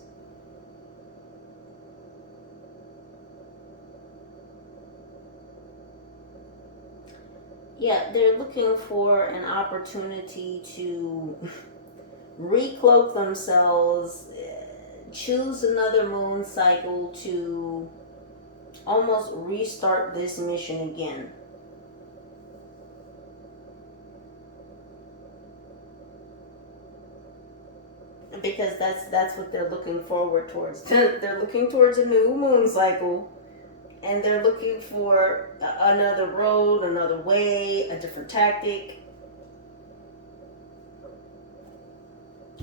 Yeah, they're looking for an opportunity to recloak themselves, choose another moon cycle to almost restart this mission again. Because that's what they're looking forward towards. They're looking towards a new moon cycle, and they're looking for another road, another way, a different tactic.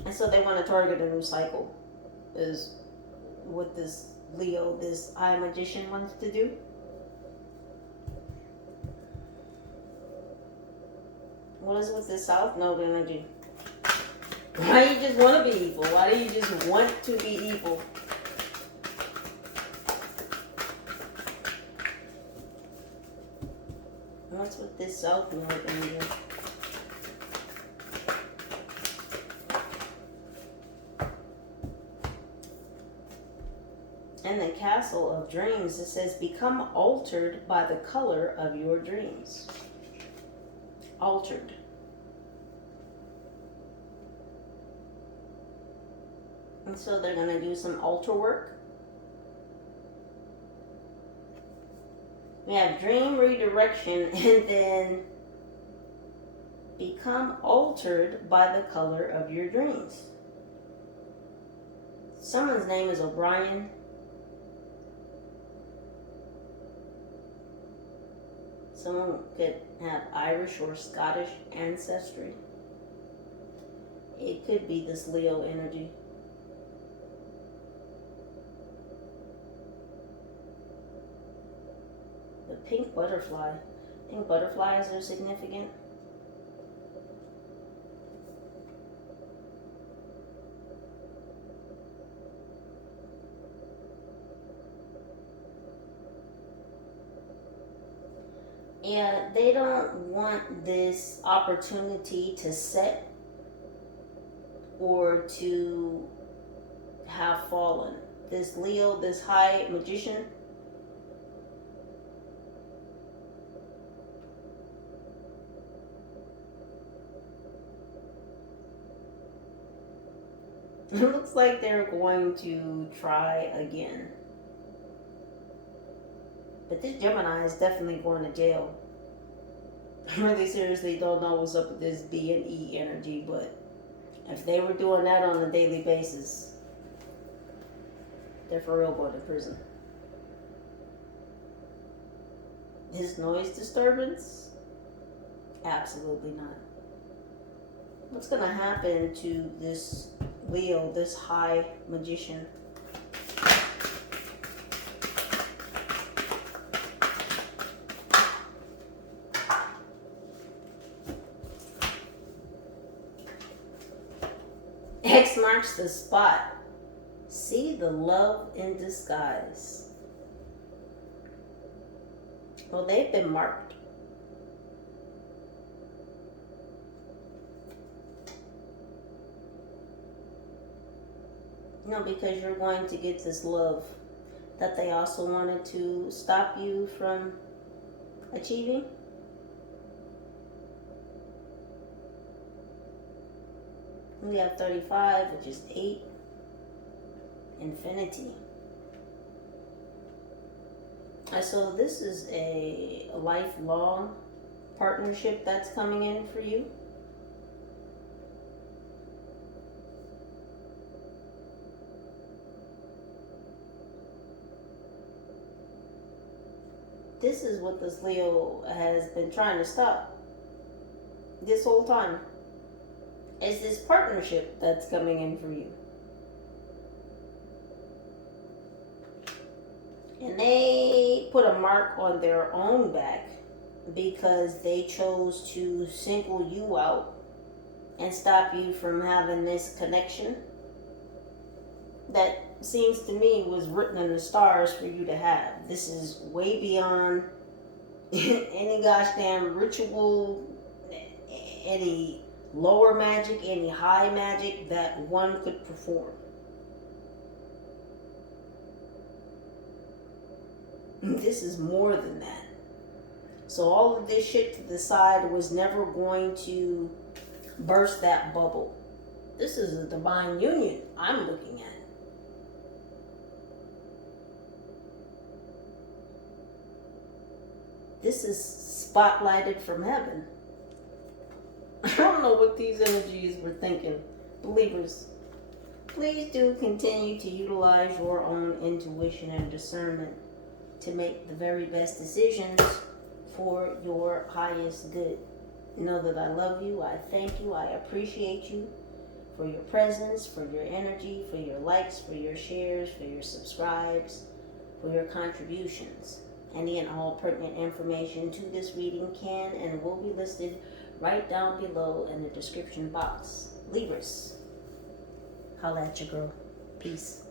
And so they want to target a new cycle, is what this Leo, this high magician, wants to do. What is with this South Node energy? Why do you just want to be evil? Why do you just want to be evil? What's with this South Node energy? In the Castle of Dreams, it says, become altered by the color of your dreams. Altered. And so they're going to do some altar work. We have dream redirection and then become altered by the color of your dreams. Someone's name is O'Brien. Someone could have Irish or Scottish ancestry. It could be this Leo energy. The pink butterfly. Pink butterflies are significant. Yeah, they don't want this opportunity to set or to have fallen. This Leo, this high magician, it looks like they're going to try again. But this Gemini is definitely going to jail. I really seriously don't know what's up with this B and E energy, but if they were doing that on a daily basis, they're for real going to prison. His noise disturbance? Absolutely not. What's going to happen to this Leo, this high magician? X marks the spot. See the love in disguise. Well, they've been marked. No, because you're going to get this love that they also wanted to stop you from achieving. We have 35, which is 8. Infinity. So this is a lifelong partnership that's coming in for you. This is what this Leo has been trying to stop this whole time. Is this partnership that's coming in for you. And they put a mark on their own back because they chose to single you out and stop you from having this connection that seems to me was written in the stars for you to have. This is way beyond any gosh damn ritual, any lower magic, any high magic that one could perform. This is more than that. So all of this shit to the side was never going to burst that bubble. This is a divine union I'm looking at. This is spotlighted from heaven. I don't know what these energies were thinking. Believers, please do continue to utilize your own intuition and discernment to make the very best decisions for your highest good. Know that I love you, I thank you, I appreciate you for your presence, for your energy, for your likes, for your shares, for your subscribes, for your contributions. Any and all pertinent information to this reading can and will be listed right down below in the description box. Libras, holla at your girl. Peace.